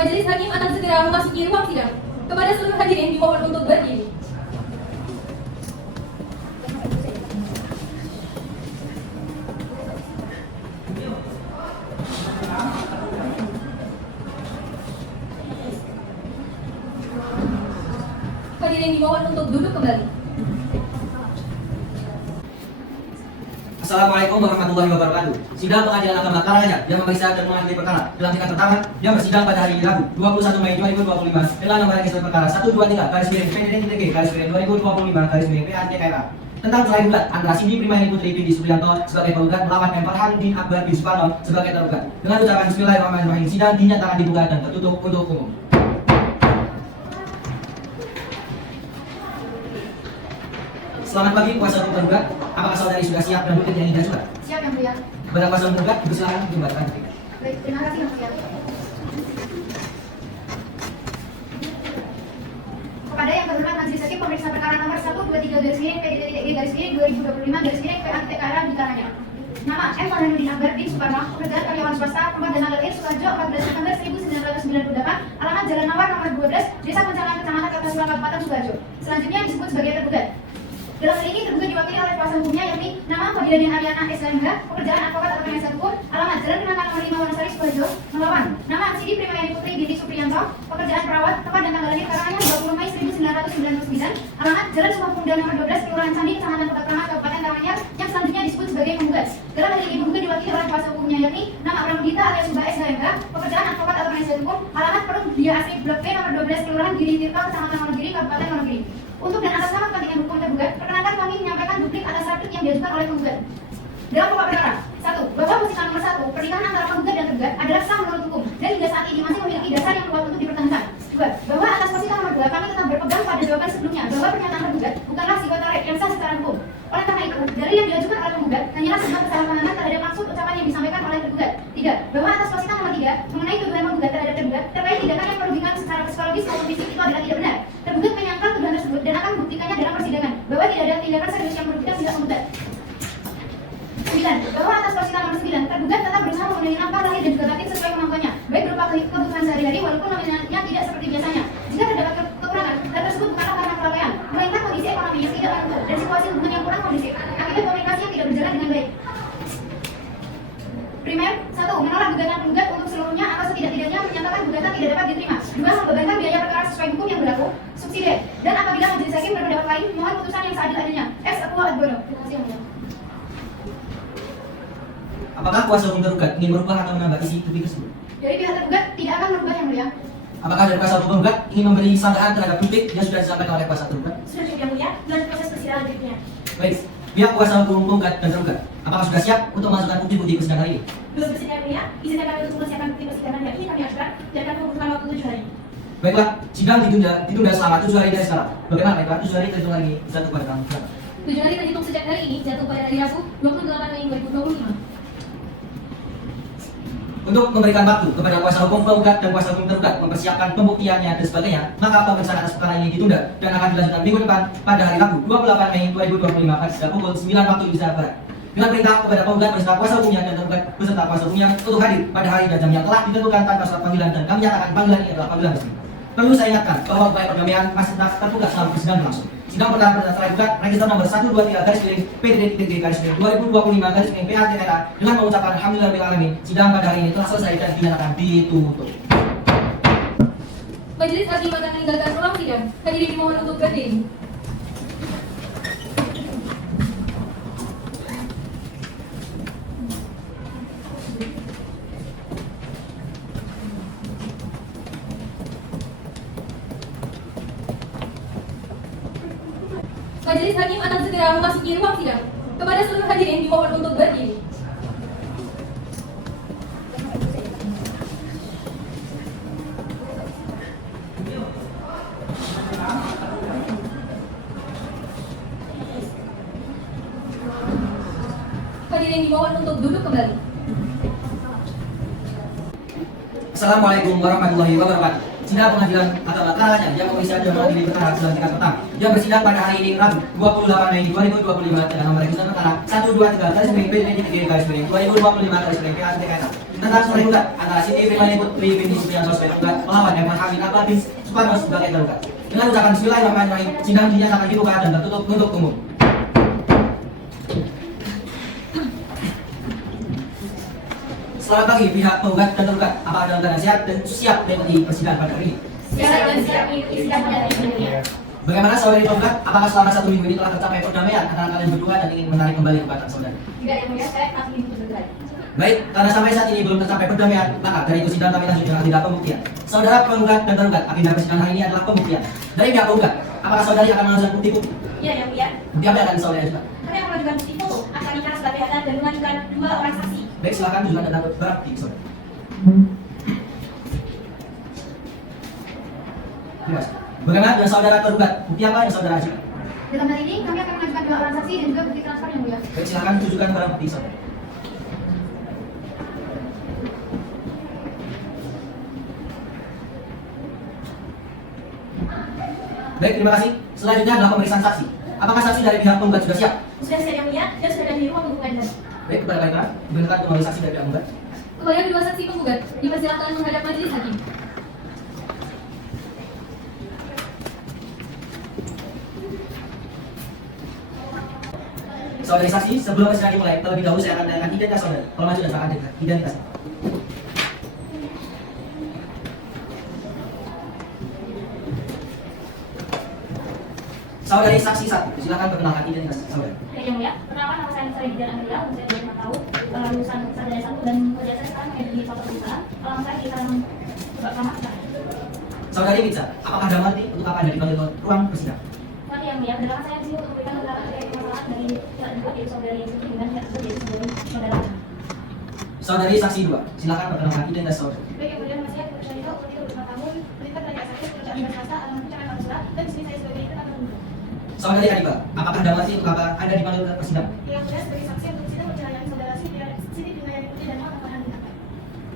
Majelis hakim akan segera memasuki ruang sidang. Kepada seluruh hadirin dimohon untuk berdiri. Hadirin dimohon untuk duduk kembali. Assalamualaikum warahmatullahi wabarakatuh. Sidang pengadilan agama Karanganyar yang memeriksa dan mengadili perkara dalam tingkat pertama yang bersidang pada hari Rabu 21 Mei 2025 dengan nomor register perkara 123-PDD-2025-PATKRA tentang cerai bulat antara Cindy Primayani Putri binti Supriyanto sebagai penggugat melawan M. Farhan bin Akbar bin Suparno sebagai tergugat. Dengan ucapan Bismillahirrahmanirrahim, sidang dinyatakan dibuka dan tertutup untuk umum. Selamat pagi kuasa hukum tergugat. Apakah saudari sudah siap dan bukti yang diajukan? Siap yang mulia. Kepada kuasa hukum tergugat, dipersilakan dibubarkan ketika. Baik, terima kasih yang mulia. Kepada yang berhormat majelis hakim pemeriksa perkara nomor 123-PDD-2025-PATKRA di Karanganyar. Nama M. Farhanuddin Akbar bin Suparno, pekerjaan karyawan swasta, rumah dan alatir Sukoharjo, 14 September 1998, alamat Jalan Mawar nomor 12, Desa Pujangan, Kecamatan Kartasura, Kabupaten Sukoharjo. Selanjutnya disebut sebagai tergugat. Dalam hal ini tergugat diwakili oleh kuasa hukumnya yakni nama Pandandian Aliana SHMH, pekerjaan advokat atau penasihat hukum, alamat Jalan Kenangan nomor 5 Wonosari, Sukoharjo, melawan nama Cindy Primayani Putri binti Supriyanto, pekerjaan perawat, tempat dan tanggal lahir Karanganyar 20 Mei 1999, alamat Jalan Sumapunda nomor 12, Kelurahan Candi, Kecamatan Kota Kramat, Kabupaten Karanganyar, yang selanjutnya disebut sebagai penggugat. Dalam hal ini penggugat diwakili oleh kuasa hukumnya yakni nama Pramudita alias Subah SHMH, pekerjaan advokat atau penasihat hukum, alamat Perum Dia Asri Blok B nomor 12, Kelurahan Giri Tirta, Kecamatan Wonogiri, Kabupaten Wonogiri. Untuk dan atas nama kepentingan hukum tergugat, perkenankan kami menyampaikan duplik atas replik yang diajukan oleh penggugat. Dalam pokok perkara, 1. Bahwa putusan nomor 1, pernikahan antara penggugat dan tergugat adalah sah menurut hukum dan hingga saat ini masih memiliki dasar yang kuat untuk dipertahankan. 2. Bahwa atas posisi nomor 2 kami tetap berpegang pada jawaban sebelumnya bahwa pernyataan tergugat bukanlah psikotarik yang sah secara hukum. Oleh karena itu, dalil yang diajukan oleh penggugat hanyalah sebuah kesalahpahaman terhadap maksud ucapan yang disampaikan oleh tergugat. 3. Bahwa atas posisi nomor 3 mengenai tuduhan penggugat terhadap tergugat terkait tindakan yang merugikan secara psikologis maupun fisik itu adalah tidak benar. Tergugat menyangkal tuduhan tersebut dan akan membuktikannya dalam persidangan bahwa tidak ada tindakan serius yang merugikan pihak penggugat. 9. 9, bahwa atas persidangan nomor 9, tergugat tetap berusaha memenuhi nafkah lahir dan juga batin sesuai kemampuannya, baik berupa kebutuhan sehari-hari walaupun nominalnya tidak seperti biasanya. Jika terdapat kekurangan, hal tersebut bukanlah karena kelalaian, melainkan kondisi ekonomi yang tidak menentu dan situasi hubungan yang kurang kondusif, akibat komunikasi yang tidak berjalan dengan baik. Primer, 1. Menolak gugatan penggugat untuk seluruhnya atau setidak-tidaknya menyatakan gugatan tidak dapat diterima. 2. Membebankan biaya perkara sesuai hukum yang berlaku. Subsidi. Dan apabila majelis hakim berpendapat lain, mohon putusan yang seadil-adilnya. Ex equo ad bono. Terima kasih, Yang Mulia. Apakah kuasa hukum tergugat ingin merubah atau menambah isi topik tersebut? Dari pihak tergugat tidak akan merubah, Yang Mulia. Apakah dari kuasa hukum tergugat ingin memberi sanggahan terhadap topik yang sudah disampaikan oleh kuasa tergugat? Sudah cukup, Yang Mulia. Lanjut proses persidangan berikutnya. Baik, pihak kuasa hukum penggugat dan tergugat, apakah sudah siap untuk memasukkan bukti-bukti persidangan hari ini? Belum bersedia, Yang Mulia. Izinkan kami untuk mempersiapkan bukti persidangan yang ini kami ajukan dan kami membutuhkan waktu 7 hari. Baiklah, sidang ditunda selama 7 hari dari sekarang. Bagaimana baiklah 7 hari terhitung lagi jatuh pada tanggal berapa? 7 hari terhitung sejak hari ini jatuh pada hari Rabu 28 Mei 2025. Untuk memberikan waktu kepada kuasa hukum penggugat dan kuasa hukum tergugat mempersiapkan pembuktiannya dan sebagainya, maka pemeriksaan atas perkara ini ditunda dan akan dilanjutkan minggu depan pada hari Rabu 28 Mei 2025 pada pukul 9 waktu Indonesia Barat. Dengan perintah kepada penggugat beserta kuasa hukumnya dan tergugat beserta kuasa hukumnya untuk hadir pada hari dan jam yang telah ditentukan tanpa surat panggilan dan kami nyatakan panggilan ini adalah panggilan resmi. Perlu saya ingatkan bahwa upaya perdamaian masih terbuka selama persidangan berlangsung. Sidang pertama berdasar gugat register nomor 123/PD-2025/PATNA dengan mengucapkan alhamdulillahirobbilalamin. Sidang pada hari ini telah selesai dan dinyatakan ditutup. Majelis hakim akan meninggalkan ruang sidang. Hadirin dimohon untuk berdiri. Majelis hakim akan segera memasuki ruang sidang. Kepada seluruh hadirin dimohon untuk berdiri. Hadirin dimohon untuk duduk kembali. Assalamualaikum warahmatullahi wabarakatuh. Sidang pengadilan agama Karanganyar yang memeriksa dan mengadili perkara sidang tingkat pertama yang bersidang pada hari ini Rabu 28 Mei 2025 dengan nomor register perkara 123/PD-2025/2025/PATNA tentang surat gugat antara Siti Primani Putri binti Supriyanto sebagai penggugat melawan Evan Hamid Abah bin Suparno sebagai tergugat. Dengan ucapan Bismillahirrahmanirrahim, sidang dinyatakan dibuka dan tertutup untuk umum. Selamat pagi pihak penggugat dan tergugat. Apakah dalam keadaan sehat dan siap mengikuti persidangan pada hari ini? Siap dan siap mengikuti sidang pada hari ini. Bagaimana saudari penggugat? Apakah selama 1 minggu ini telah tercapai perdamaian antara kalian berdua dan ingin menarik kembali kepada saudari? Tidak, Yang Mulia, saya masih ingin berdiri. Baik, karena sampai saat ini belum tercapai perdamaian, maka dari itu sidang kami lanjut dengan agenda pembuktian. Saudara penggugat dan tergugat, agenda persidangan hari ini adalah pembuktian. Dari pihak penggugat, apakah saudari akan mengajukan bukti-bukti? Iya, Yang Mulia. Bukti apa yang akan saudari ajukan? Kami akan mengajukan bukti foto, akan nikah sebagai adat dan mengajukan 2 orang saksi. Baik, silakan tunjukkan dan tanda bukti saudari. Terima kasih. Bagaimana dengan saudara tergugat? Bukti apa yang saudara ajukan? Dalam hal ini, kami akan mengajukan 2 orang saksi dan juga bukti transfer, Yang Mulia. Baik, silakan tunjukkan barang bukti saudara. Baik, terima kasih. Selanjutnya adalah pemeriksaan saksi. Apakah saksi dari pihak penggugat sudah siap? Sudah siap, Yang Mulia, dan sudah ada di ruang untuk pengadilan. Baik, kepada baiklah, dipersilakan untuk memanggil saksi dari pihak penggugat. Kepada kedua saksi penggugat, dipersilakan menghadap majelis hakim. Saudari saksi, sebelum persidangan dimulai, terlebih dahulu saya akan menanyakan identitas saudari. Kalau maju dan silakan identitas. Saudari saksi 1, silakan perkenalkan identitas saudari. Oke, Yang Mulia, perkenalkan nama saya Nusra Dian Andila, usia 25 tahun, lulusan sarjana 1 dan kerja saya sekarang di suatu perusahaan. Alamat saya di Tangerang, Kamar. Saudari Mitza, apakah ada mati untuk apa Anda dipanggil ke ruang persidangan? Mari, Yang Mulia, kedatangan saya di sini untuk memberikan keterangan terkait permasalahan dari pihak juga yaitu saudari Siti dengan pihak juga yaitu saudara. Saudari saksi 2, silakan perkenalkan identitas saudari. Baik, yang mulia, nama saya Putri Shalita, umur 35 tahun, pendidikan tenaga sakit, pekerjaan bebas swasta, alamat Kecamatan Surat, dan di sini saya sebagai tetangga tunggu. Saudari Adiba, apakah ada mati untuk apa Anda dipanggil ke persidangan? Yang mulia, sebagai saksi untuk sidang perceraian saudara Siti Primani Putri dan Muhammad Farhan Ditangkap.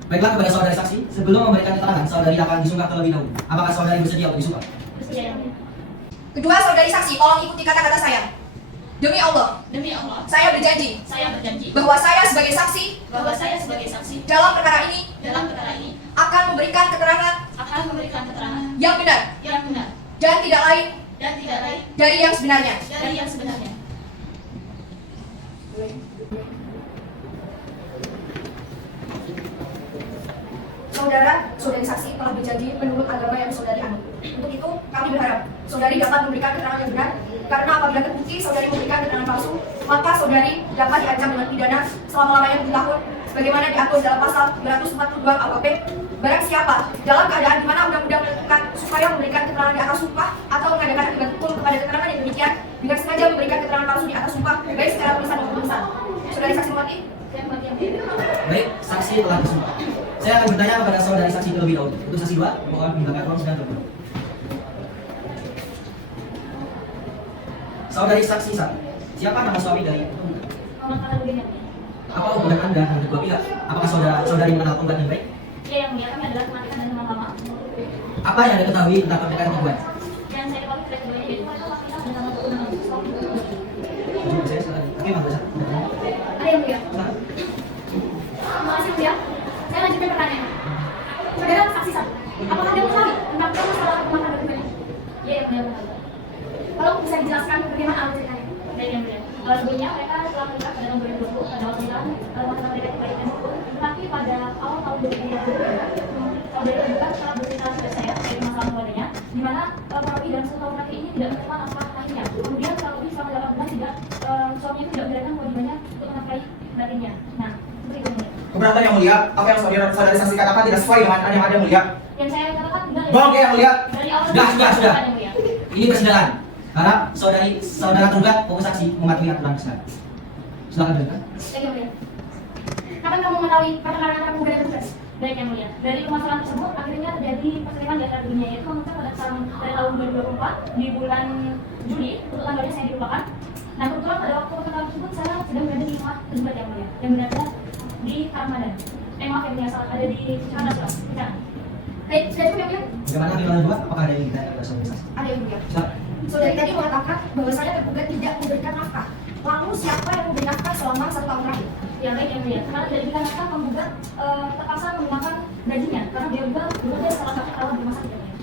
Baiklah, kepada saudari saksi, sebelum memberikan keterangan, saudari akan disumpah terlebih dahulu. Apakah saudari bersedia untuk disumpah? Bersedia, yang mulia. Kedua saudari saksi, tolong ikuti kata-kata saya. Demi Allah, saya berjanji bahwa saya sebagai saksi dalam perkara ini akan memberikan keterangan yang benar dan tidak lain dari yang sebenarnya. Saudari saksi telah berjanji menurut agama yang saudari anut. Untuk itu, kami berharap saudari dapat memberikan keterangan yang benar, karena apabila terbukti saudari memberikan keterangan palsu, maka saudari dapat diancam dengan pidana selama-lamanya 7 tahun, sebagaimana diatur dalam pasal 242 KUHP. Barang siapa dalam keadaan di mana undang-undang menentukan supaya memberikan keterangan di atas sumpah atau mengadakan akibat hukum kepada keterangan yang demikian dengan sengaja memberikan keterangan palsu di atas sumpah, baik secara tulisan maupun tulisan. Saudari saksi mengerti? Baik, saksi telah disumpah. Saya akan bertanya kepada saudari saksi terlebih dahulu. Untuk saksi 2, mohon menggunakan ruang sidang terbuka. Saudari saksi 1, siapa nama suami dari penggugat? Apa hubungan Anda dengan kedua pihak? Apakah saudari mengenal penggugat yang baik? Ya, yang mulia, kami adalah kematikan dan teman lama. Apa yang Anda ketahui tentang pernikahan penggugat? Yang saya ketahui dari keduanya yaitu mereka laki-laki dan sama dengan suami. Jujur saya silakan. Oke, Mas Desa. Ada yang mulia. Terima kasih mulia. Saya lanjutkan pertanyaan. Saudara saksi 1, apakah Anda mengetahui tentang masalah rumah tangga keduanya? Ya, yang mulia mengetahui. Tolong bisa dijelaskan bagaimana alur ceritanya? Baik, yang mulia. Sebelumnya mereka telah menikah pada tahun 2020 pada waktu itu rumah tangga mereka baik dan syukur. Tetapi pada awal tahun 2020 saudara juga telah bercerita kepada saya dari masalah keluarganya, di mana kurang lebih dalam 1 tahun terakhir ini tidak menerima nafkah lainnya. Kemudian kurang lebih selama 8 bulan tidak suaminya itu tidak menjalankan kewajibannya untuk menafkahi batinnya. Nah, seperti itu mulia. Keberatan yang mulia, apa yang saudari saksi katakan tidak sesuai dengan yang ada mulia. Yang saya katakan benar ya. Oke yang mulia. Dari awal Sudah. yang mulia. Ini persidangan. Harap saudara tergugat maupun saksi mematuhi aturan persidangan. Silakan dengarkan. Baik, yang mulia. Kapan kamu mengetahui perkara antara penggugat dan tergugat? Baik, yang mulia. Dari permasalahan tersebut akhirnya terjadi perselingkuhan di antara keduanya, yaitu memutuskan pada dari tahun 2024 di bulan Juli untuk tanggalnya saya dilupakan. Nah, kebetulan pada waktu pertemuan tersebut saya sedang berada di rumah tergugat yang mulia, yang berada di Karamadan. Maaf yang mulia, salah ada di Cicadas, Pak. Baik, sudah cukup yang mulia? Bagaimana pimpinan dua? Apakah ada yang ditanya kepada saudari saksi? Ada yang mulia. Silakan. Saudari tadi mengatakan bahwa saya tergugat tidak memberikan nafkah. Lalu siapa yang memberi nafkah selama 1 tahun terakhir? Ya, baik, yang mulia. Karena tidak dikarenakan penggugat terpaksa menggunakan gajinya, karena dia juga bekerja salah satu perawat di rumah sakit yang mulia.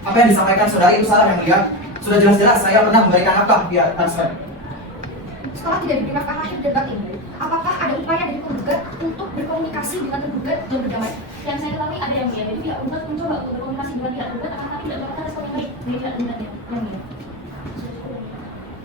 Apa yang disampaikan saudari itu salah yang mulia. Sudah jelas-jelas saya pernah memberikan nafkah via transfer. Setelah tidak diberi nafkah lahir dan batin, apakah ada upaya dari penggugat untuk berkomunikasi dengan tergugat dan berdamai? Yang saya ketahui ada yang mulia, jadi pihak penggugat mencoba untuk berkomunikasi dengan pihak tergugat, akan tapi tidak mendapatkan respon yang baik dari pihak tergugatnya yang mulia.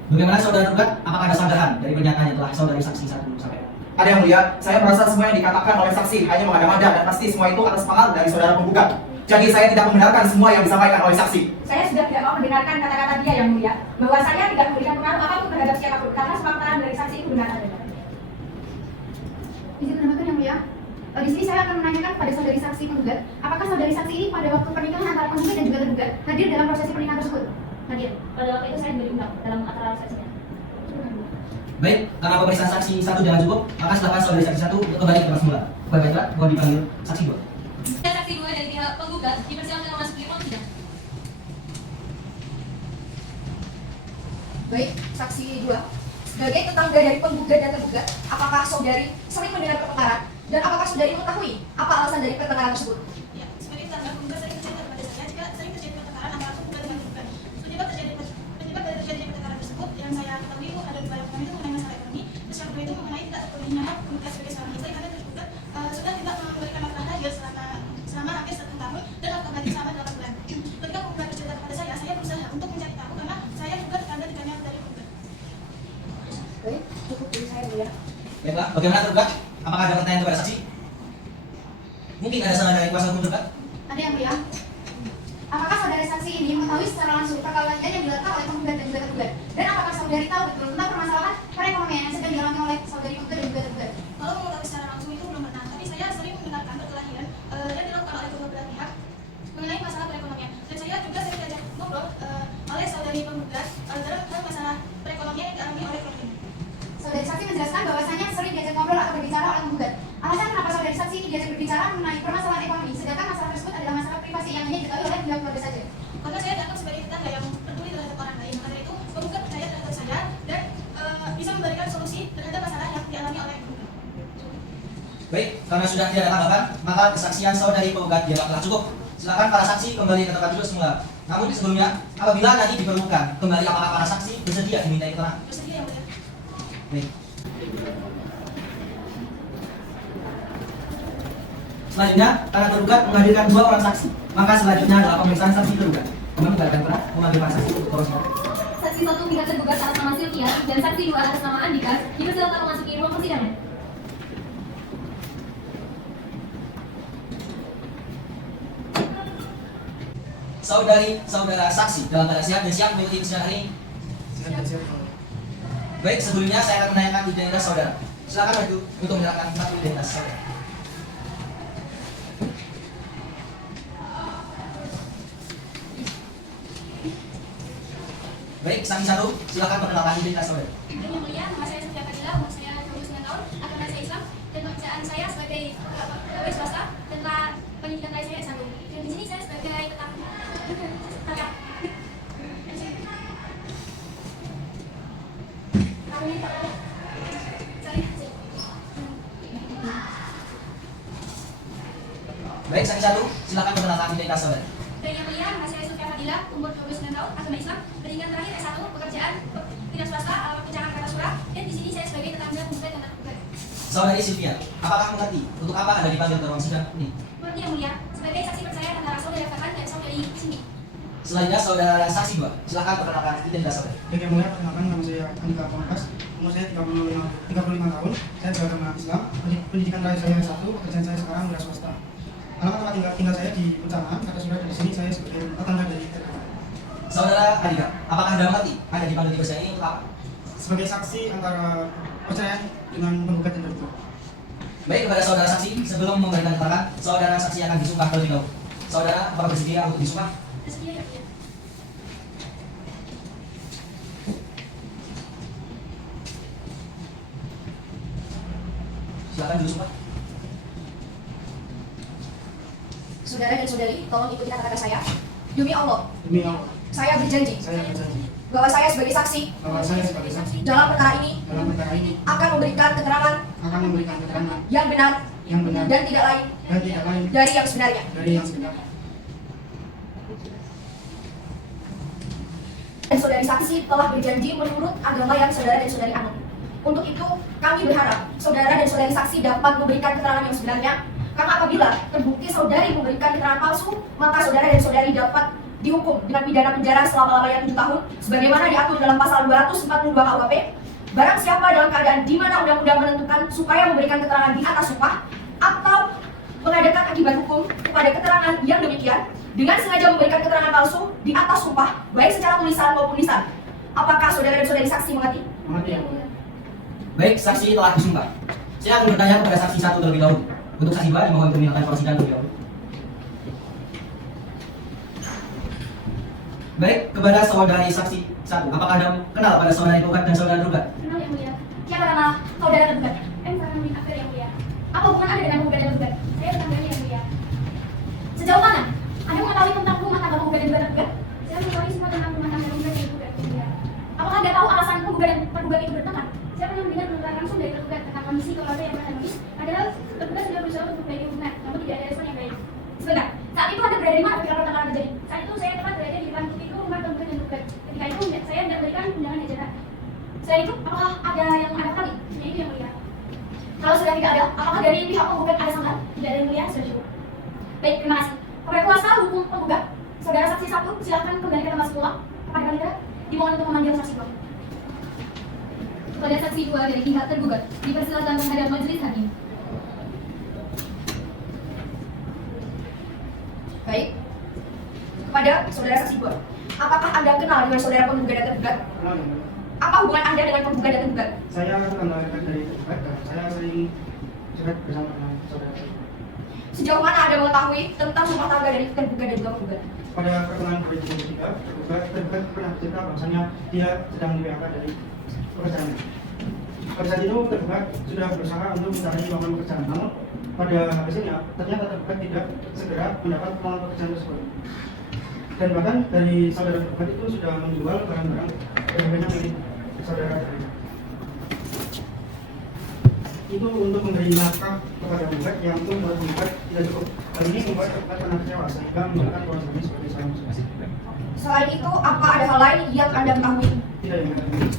Bagaimana saudara tergugat? Apakah ada sanggahan dari pernyataan yang telah saudari saksi 1 sampaikan? Ada yang mulia, saya merasa semua yang dikatakan oleh saksi hanya mengada-ngada dan pasti semua itu atas pengaruh dari saudara penggugat. Jadi saya tidak membenarkan semua yang disampaikan oleh saksi. Saya sudah tidak mau mendengarkan kata-kata dia yang mulia, bahwa saya tidak memberikan pengaruh apapun terhadap siapapun, karena semua keterangan dari saksi itu benar adanya. Izin menambahkan yang mulia. Di sini saya akan menanyakan pada saudari saksi penggugat, apakah saudari saksi ini pada waktu pernikahan antara penggugat dan juga tergugat hadir dalam prosesi pernikahan tersebut? Hadir. Pada waktu itu saya diundang dalam acara resepsinya. Baik, karena pemeriksaan saksi 1 jangan cukup, maka silakan saudari saksi 1 untuk kembali ke tempat semula. Baiklah, mohon dipanggil saksi 2. Saksi 2 dari pihak penggugat dipersilakan memasuki ruang sidang. Baik, saksi 2. Sebagai tetangga dari penggugat dan tergugat, apakah saudari sering mendengar pertengkaran? Dan apakah saudari mengetahui apa alasan dari pertengkaran tersebut? Ya, sebagai tetangga penggugat sering terjadi kepada saya jika sering terjadi pertengkaran antara penggugat dengan tergugat. Penyebab dari terjadinya pertengkaran tersebut yang saya ketahui itu ada beberapa poin itu mengenai masalah ekonomi, terus yang kedua itu mengenai tidak terpenuhinya hak penggugat sebagai seorang istri karena tergugat sudah tidak memberikan nafkah lahir selama hampir 1 tahun dan nafkah batin selama 8 bulan. Ketika penggugat bercerita kepada saya berusaha untuk mencari tahu karena saya juga tetangga tidak nyata dari penggugat. Baik, cukup dari saya mulia. Baiklah, bagaimana tergugat? Apakah ada pertanyaan kepada saksi? Mungkin ada salah dari kuasa hukum tergugat? Ada yang mulia. Apakah saudari saksi ini mengetahui secara langsung perkawinan yang dilakukan oleh penggugat dan juga tergugat? Dan apakah saudari tahu betul tentang permasalahan perekonomian yang sedang dialami oleh saudari penggugat dan juga tergugat? Kalau mengetahui secara langsung itu belum pernah, tapi saya sering mendengarkan perkelahian yang dilakukan oleh kedua belah pihak mengenai masalah perekonomian. Dan saya juga sering diajak ngobrol oleh saudari penggugat dalam masalah perekonomian yang dialami oleh keluarganya. Saudari saksi menjelaskan bahwasanya sering diajak ngobrol atau berbicara oleh penggugat. Alasan kenapa saudari saksi ini diajak berbicara mengenai permasalahan ekonomi, sedangkan masalah tersebut adalah masalah privasi yang hanya diketahui oleh pihak keluarga saja? Karena saya dianggap sebagai tetangga yang peduli terhadap orang lain, maka dari itu penggugat percaya terhadap saya dan Karena sudah tidak ada tanggapan, maka kesaksian saudari penggugat dianggap telah cukup. Silakan para saksi kembali ke tempat duduk semula. Namun sebelumnya, apabila nanti diperlukan, kembali apakah para saksi bersedia dimintai keterangan? Bersedia yang mulia. Baik. Selanjutnya, karena tergugat menghadirkan 2 orang saksi, maka selanjutnya adalah pemeriksaan saksi tergugat. Menggugatkan pernah memanggil saksi untuk proses. Saksi 1 pihak tergugat atas nama Sylvia dan saksi 2 atas nama Andika dipersilakan memasuki ruang persidangan. Saudara saksi dalam keadaan sehat dan siap mengikuti persidangan ini. Baik, sebelumnya saya akan menanyakan identitas saudara. Silakan maju untuk menyerahkan kartu identitas saudara. Baik, saksi 1, silakan perkenalkan identitas saudara. Yang mulia, nama saya Sofia Fadila, umur saya 29 tahun, agama saya Islam, dan pekerjaan saya sebagai pegawai swasta dan pendidikan lain saya S1. Dan di sini saya sebagai tetangga. Baik, saksi 1, silakan perkenalkan identitas saudara. Dan yang mulia, nama saya Sofia Fadila, umur 29 tahun, agama Islam, pendidikan terakhir S1, pekerjaan dinas swasta, pecahan Kartasura, dan di sini saya sebagai tetangga penggugat dan tergugat. Saudari Sylvia, apakah mengerti untuk apa Anda dipanggil ke ruang sidang ini? Mengerti yang mulia, sebagai saksi percaya antara saudara kakak dan saudari sini. Selanjutnya saudara saksi 2, silakan perkenalkan identitas saudara. Yang mulia, perkenalkan nama saya Andika Pamungkas, umur saya 35 tahun, saya beragama Islam, pendidikan terakhir saya S1, pekerjaan saya sekarang wira swasta. Alamat tempat tinggal saya di Pecahan, Kartasura, dan di sini saya sebagai tetangga dari tergugat. Saudara Andika, apakah Anda mengerti Anda dipanggil di persidangan ini untuk apa? Sebagai saksi antara percayaan dengan penggugat dan tergugat. Baik, kepada saudara saksi, sebelum memberikan keterangan, saudara saksi akan disumpah terlebih dahulu. Saudara, apakah bersedia untuk disumpah? Bersedia yang mulia. Silakan disumpah. Saudara dan saudari, tolong ikuti kata-kata saya. Demi Allah, Demi Allah, saya berjanji saya berjanji bahwa saya sebagai saksi bahwa saya sebagai saksi dalam perkara ini dalam perkara ini akan memberikan keterangan akan memberikan keterangan yang benar yang benar dan tidak lain dan tidak lain dari yang sebenarnya. dari yang sebenarnya. Dan saudari saksi telah berjanji menurut agama yang saudara dan saudari anut. Untuk itu, kami berharap saudara dan saudari saksi dapat memberikan keterangan yang sebenarnya. Karena apabila terbukti saudari memberikan keterangan palsu, maka saudara dan saudari dapat dihukum dengan pidana penjara selama-lamanya 7 tahun, sebagaimana diatur dalam pasal 242 KUHP. Barang siapa dalam keadaan di mana undang-undang menentukan supaya memberikan keterangan di atas sumpah atau mengadakan akibat hukum kepada keterangan yang demikian dengan sengaja memberikan keterangan palsu di atas sumpah, baik secara tulisan maupun lisan. Apakah saudara dan saudari saksi mengerti? Mengerti yang mulia. Baik, saksi telah disumpah. Saya akan bertanya kepada saksi 1 terlebih dahulu. Untuk saksi 2, dimohon untuk meninggalkan ruang sidang terlebih dahulu. Baik, kepada saudari saksi 1, apakah Anda kenal pada saudari penggugat dan saudara tergugat? Kenal yang mulia. Siapa nama saudara tergugat? Farhan bin Akhir yang mulia. Apa hubungan Anda dengan penggugat dan tergugat? Saya tetangganya yang mulia. Sejauh mana Anda mengetahui tentang rumah tangga penggugat dan tergugat? Saya mengetahui semua tentang rumah tangga penggugat dan tergugat yang mulia. Apakah Anda tahu alasan penggugat dan tergugat itu bertengkar? Saya pernah mendengar penjelasan langsung dari tergugat tentang kondisi keluarga yang harmonis. Padahal tergugat sudah berusaha untuk memperbaiki hubungan, namun tidak ada respon yang baik. Sebentar, saat itu Anda berada di mana ketika pertengkaran terjadi? Saat itu saya tepat berada di depan pintu rumah penggugat dan tergugat. Ketika itu saya hendak memberikan undangan hajatan. Selain itu, apakah ada yang Anda kali? Ya, itu yang mulia. Kalau sudah tidak ada, apakah dari pihak penggugat ada sanggahan? Tidak ada yang mulia, sudah cukup. Baik, terima kasih. Kepada kuasa hukum penggugat, saudara saksi 1, silakan kembali ke tempat semula. Kepada kalian, dimohon untuk memanggil saksi 2. Kepada saksi 2 dari pihak tergugat dipersilakan menghadap majelis hakim. Baik. Kepada saudara saksi 2, apakah Anda kenal dengan saudara penggugat dan tergugat? Kenal yang mulia. Apa hubungan Anda dengan penggugat dan tergugat? Saya tetangga dekat dari tergugat dan saya sering dekat bersama dengan saudara. Sejauh mana Anda mengetahui tentang rumah tangga dari tergugat dan juga penggugat? Pada pertemuan berikutnya ketiga, tergugat pernah cerita bahwasanya dia sedang di-PHK dari pekerjaannya. Pada saat itu tergugat sudah berusaha untuk mencari lowongan pekerjaan, namun pada hasilnya ternyata tergugat tidak segera mendapat lowongan pekerjaan tersebut. Dan bahkan dari saudara tergugat itu sudah menjual barang-barang yang banyak milik saudara tergugat. itu untuk memberi nafkah kepada penggugat yang untuk menurut penggugat tidak cukup. Hal ini membuat tergugat pernah kecewa sehingga menggunakan uang suami sebagai salam. Selain itu, apa ada hal lain yang Anda ketahui? Tidak yang mengatakan.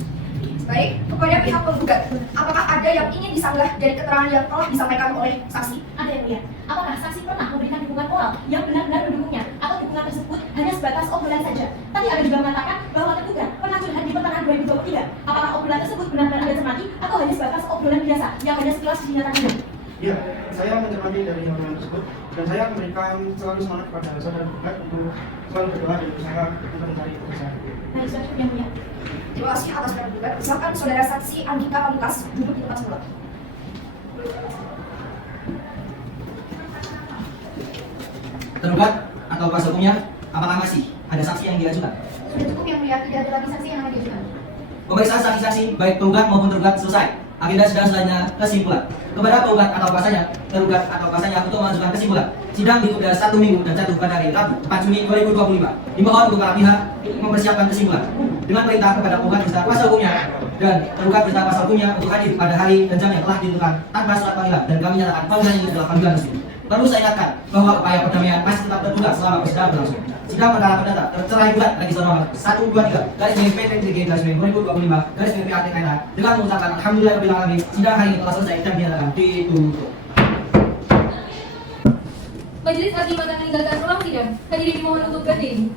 Baik, kepada pihak penggugat, apakah ada yang ingin disanggah dari keterangan yang telah disampaikan oleh saksi? Ada yang mulia. Apakah saksi pernah memberikan dukungan moral yang benar-benar mendukungnya atau dukungan tersebut hanya sebatas obrolan saja? Tadi Anda juga mengatakan bahwa tergugat pernah curhat di pertengahan 2023. Apakah obrolan tersebut benar-benar Anda cermati atau hanya sebatas obrolan biasa yang hanya sekilas dinyatakan? Ya, saya mencermati dari obrolan tersebut dan saya memberikan selalu semangat kepada saudara penggugat untuk selalu berdoa dan berusaha untuk mencari kebenaran. Baik, sudah cukup yang mulia. Terima kasih atas pendapat penggugat. Silakan saudara saksi Andika Pamungkas duduk di tempat semula. Tergugat atau kuasa hukumnya, apakah masih ada saksi yang diajukan? Sudah cukup yang mulia, tidak ada lagi saksi yang akan diajukan. Pemeriksaan saksi-saksi baik penggugat maupun tergugat selesai. Agenda sidang selanjutnya kesimpulan. Kepada penggugat atau kuasanya, tergugat atau kuasanya untuk mengajukan kesimpulan. Sidang ditunda 1 minggu dan jatuh pada hari Rabu 4 Juni 2025. Dimohon untuk para pihak mempersiapkan kesimpulan dengan perintah kepada penggugat beserta kuasa hukumnya dan tergugat beserta kuasa hukumnya untuk hadir pada hari dan jam yang telah ditentukan tanpa surat panggilan dan kami nyatakan panggilan ini adalah panggilan resmi. Perlu saya ingatkan bahwa upaya perdamaian masih tetap terbuka selama persidangan berlangsung. Sidang perkara perdata tercerai gugat register nomor 123 garis miring PT 3 garis miring 2025 garis miring PAT KNH dengan mengucapkan alhamdulillahirobbilalamin. Sidang hari ini telah selesai dan dinyatakan ditutup. Majelis hakim akan meninggalkan ruang sidang. Hadirin dimohon untuk berdiri.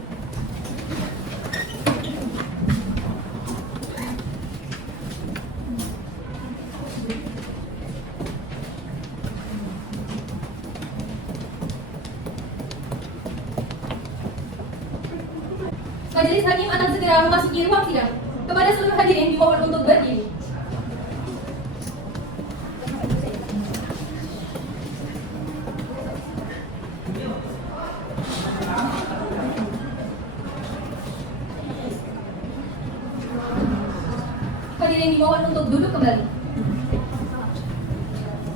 Majelis hakim akan segera memasuki ruang sidang. Kepada seluruh hadirin dimohon untuk berdiri. Hadirin dimohon untuk duduk kembali.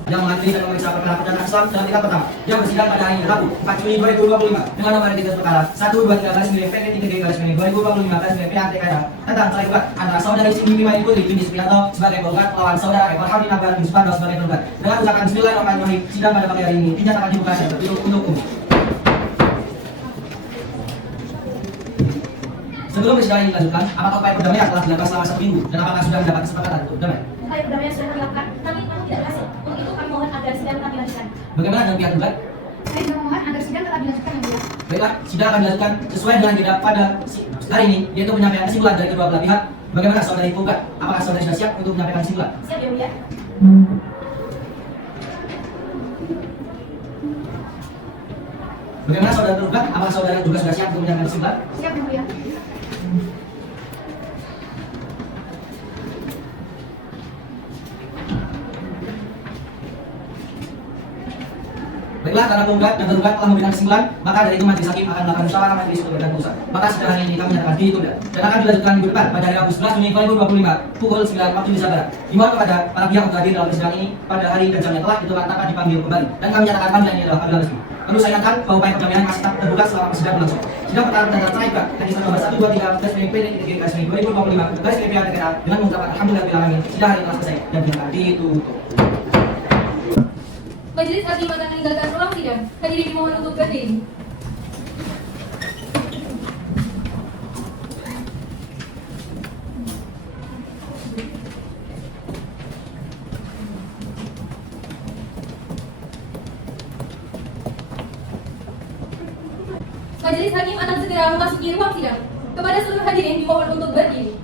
Yang mengadili dan memeriksa perkara perdata Islam dalam tingkat pertama yang bersidang pada hari Rabu 4 Juni 2025 dengan nomor identitas perkara 123 garis miring PT 3 garis miring 2025 garis miring PAT KNH tentang cerai gugat antara saudari Cindy Pimaini Putri binti Supriyanto sebagai penggugat melawan saudara Eko Hamdi Nabar bin Suparno sebagai penggugat. Dengan ucapan Bismillahirrahmanirrahim, sidang pada pagi hari ini dinyatakan dibuka dan tertutup untuk umum. Sebelum persidangan ini dilanjutkan, apakah upaya perdamaian telah dilakukan selama 1 minggu dan apakah sudah mendapat kesepakatan untuk damai? Upaya perdamaian sudah dilakukan, tapi namun tidak berhasil. Untuk itu kami mohon agar sidang tetap dilanjutkan. Bagaimana dengan pihak gugat? Saya juga memohon agar sidang tetap dilanjutkan yang mulia. Baiklah, sidang akan dilanjutkan sesuai dengan agenda pada hari ini, yaitu menyampaikan kesimpulan dari kedua belah pihak. Bagaimana saudari penggugat? Apakah saudari sudah siap untuk menyampaikan kesimpulan? Siap yang mulia. Bagaimana saudara tergugat? Apakah saudara juga sudah siap untuk menyampaikan kesimpulan? Siap yang mulia. Baiklah, karena penggugat dan tergugat telah memberikan kesimpulan, maka dari itu majelis hakim akan melakukan musyawarah majelis untuk memberikan keputusan. Maka sidang hari ini kami nyatakan ditunda dan akan dilanjutkan minggu depan pada hari Rabu 11 Juni 2025 pukul 9 waktu Indonesia Barat. Dimohon kepada para pihak untuk hadir dalam persidangan ini pada hari dan jam yang telah ditentukan tanpa dipanggil kembali dan kami nyatakan panggilan ini adalah panggilan resmi. Perlu saya ingatkan bahwa upaya perdamaian masih tetap terbuka selama persidangan berlangsung. Sidang perkara perdata cerai gugat register nomor 123 garis miring PT 3 garis miring 2025 garis miring PAT KNH dengan mengucapkan alhamdulillahirobbilalamin. Sidang hari ini telah selesai dan dinyatakan ditutup. Majelis hakim akan meninggalkan ruang sidang. Hadirin dimohon untuk berdiri. Majelis hakim akan segera memasuki ruang sidang. Kepada seluruh hadirin dimohon untuk berdiri.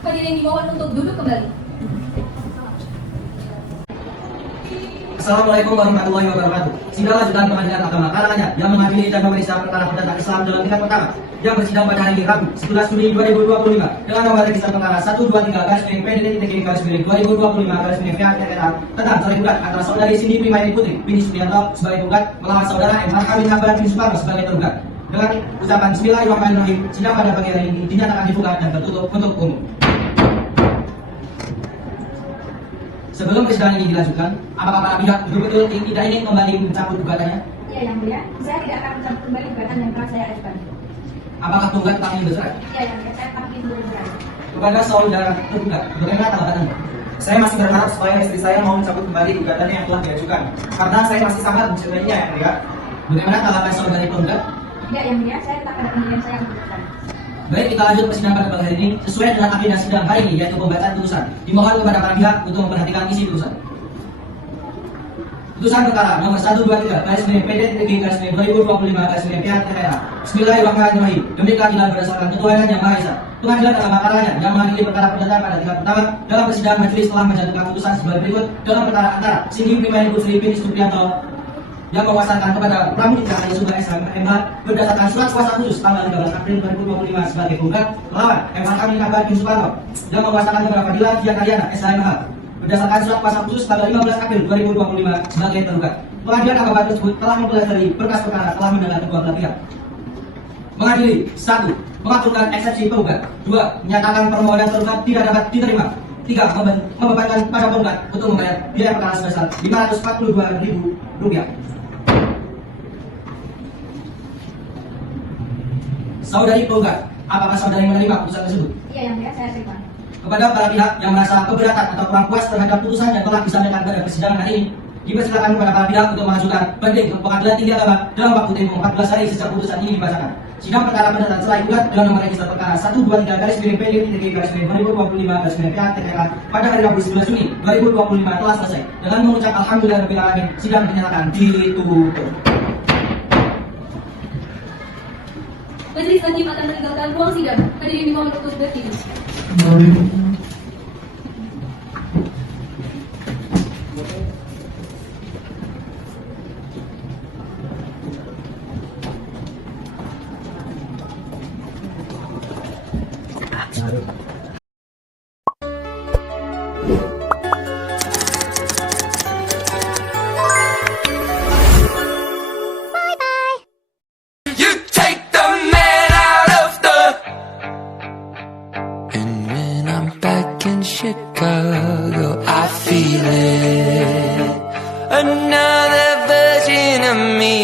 Hadirin dimohon untuk duduk kembali. Assalamualaikum warahmatullahi wabarakatuh. Sidang lanjutan Pengadilan Agama Karanganyar yang mengadili dan memeriksa perkara perdata Islam dalam tingkat pertama yang bersidang pada hari Rabu 11 Juni 2025 dengan nomor register perkara 123 garis miring PDT garis miring 2025 garis miring PAT KNH tentang cerai gugat antara saudari Cindy Pimaini Putri binti Supriyanto sebagai penggugat melawan saudara Eko Hamdi Nabar bin Suparno sebagai tergugat. Dengan ucapan Bismillahirrahmanirrahim, sidang pada pagi hari ini dinyatakan dibuka dan tertutup untuk umum. Sebelum persidangan ini dilanjutkan, apakah para pihak betul-betul tidak ingin kembali mencabut gugatannya? Iya yang mulia, saya tidak akan mencabut kembali gugatan yang telah saya ajukan. Apakah tunggat tetap ingin bercerai? Iya yang mulia, saya tetap ingin bercerai. Kepada saudara tergugat, bagaimana tanggapannya? Saya masih berharap supaya istri saya mau mencabut kembali gugatannya yang telah diajukan. Karena saya masih sangat mencintainya yang mulia. Bagaimana tanggapan saudari penggugat? Tidak yang mulia, saya tetap pada pendirian saya untuk bercerai. Baik, kita lanjut persidangan pada pagi hari ini sesuai dengan agenda sidang hari ini, yaitu pembacaan putusan. Dimohon kepada para pihak untuk memperhatikan isi putusan. Putusan perkara nomor 123 garis miring PD-TG garis miring 2025 garis miring pihak TPA. Bismillahirrahmanirrahim. Demi keadilan berdasarkan ketuhanan yang maha esa. Pengadilan dalam makalahnya yang mengadili perkara perdata pada tingkat pertama dalam persidangan majelis telah menjatuhkan putusan sebagai berikut dalam perkara antara Cindy Primain Putri bin Supriyanto yang menguasakan kepada Pramudita Yusuf SMH berdasarkan surat kuasa khusus tanggal 13 April 2025 sebagai penggugat melawan MH Kamil Kabar bin Suparno yang menguasakan kepada Fadila Via Karyana SMH berdasarkan surat kuasa khusus tanggal 15 April 2025 sebagai tergugat. Pengadilan Agama tersebut telah mempelajari berkas perkara telah mendengar kedua belah pihak. Mengadili 1. Mengaturkan eksepsi penggugat. 2. Menyatakan permohonan tergugat tidak dapat diterima. 3. Membebankan pada penggugat untuk membayar biaya perkara sebesar Rp542.000. Saudari penggugat, apakah saudari menerima putusan tersebut? Iya yang mulia, saya terima. Kepada para pihak yang merasa keberatan atau kurang puas terhadap putusan yang telah disampaikan pada persidangan hari ini, dipersilakan kepada para pihak untuk mengajukan banding ke Pengadilan Tinggi Agama dalam waktu tempoh 14 hari sejak putusan ini dibacakan. Sidang perkara perdata cerai gugat dengan nomor register perkara 123 garis miring PD-TG garis miring 2025 garis miring pihak TPA pada hari Rabu 11 Juni 2025 telah selesai. Dengan mengucap alhamdulillahirabbil alamin, sidang dinyatakan ditutup. Majelis hakim akan meninggalkan ruang sidang. Hadirin dimohon untuk berdiri. You take the man out of the. And when I'm back in Chicago, I feel it. Another version of me.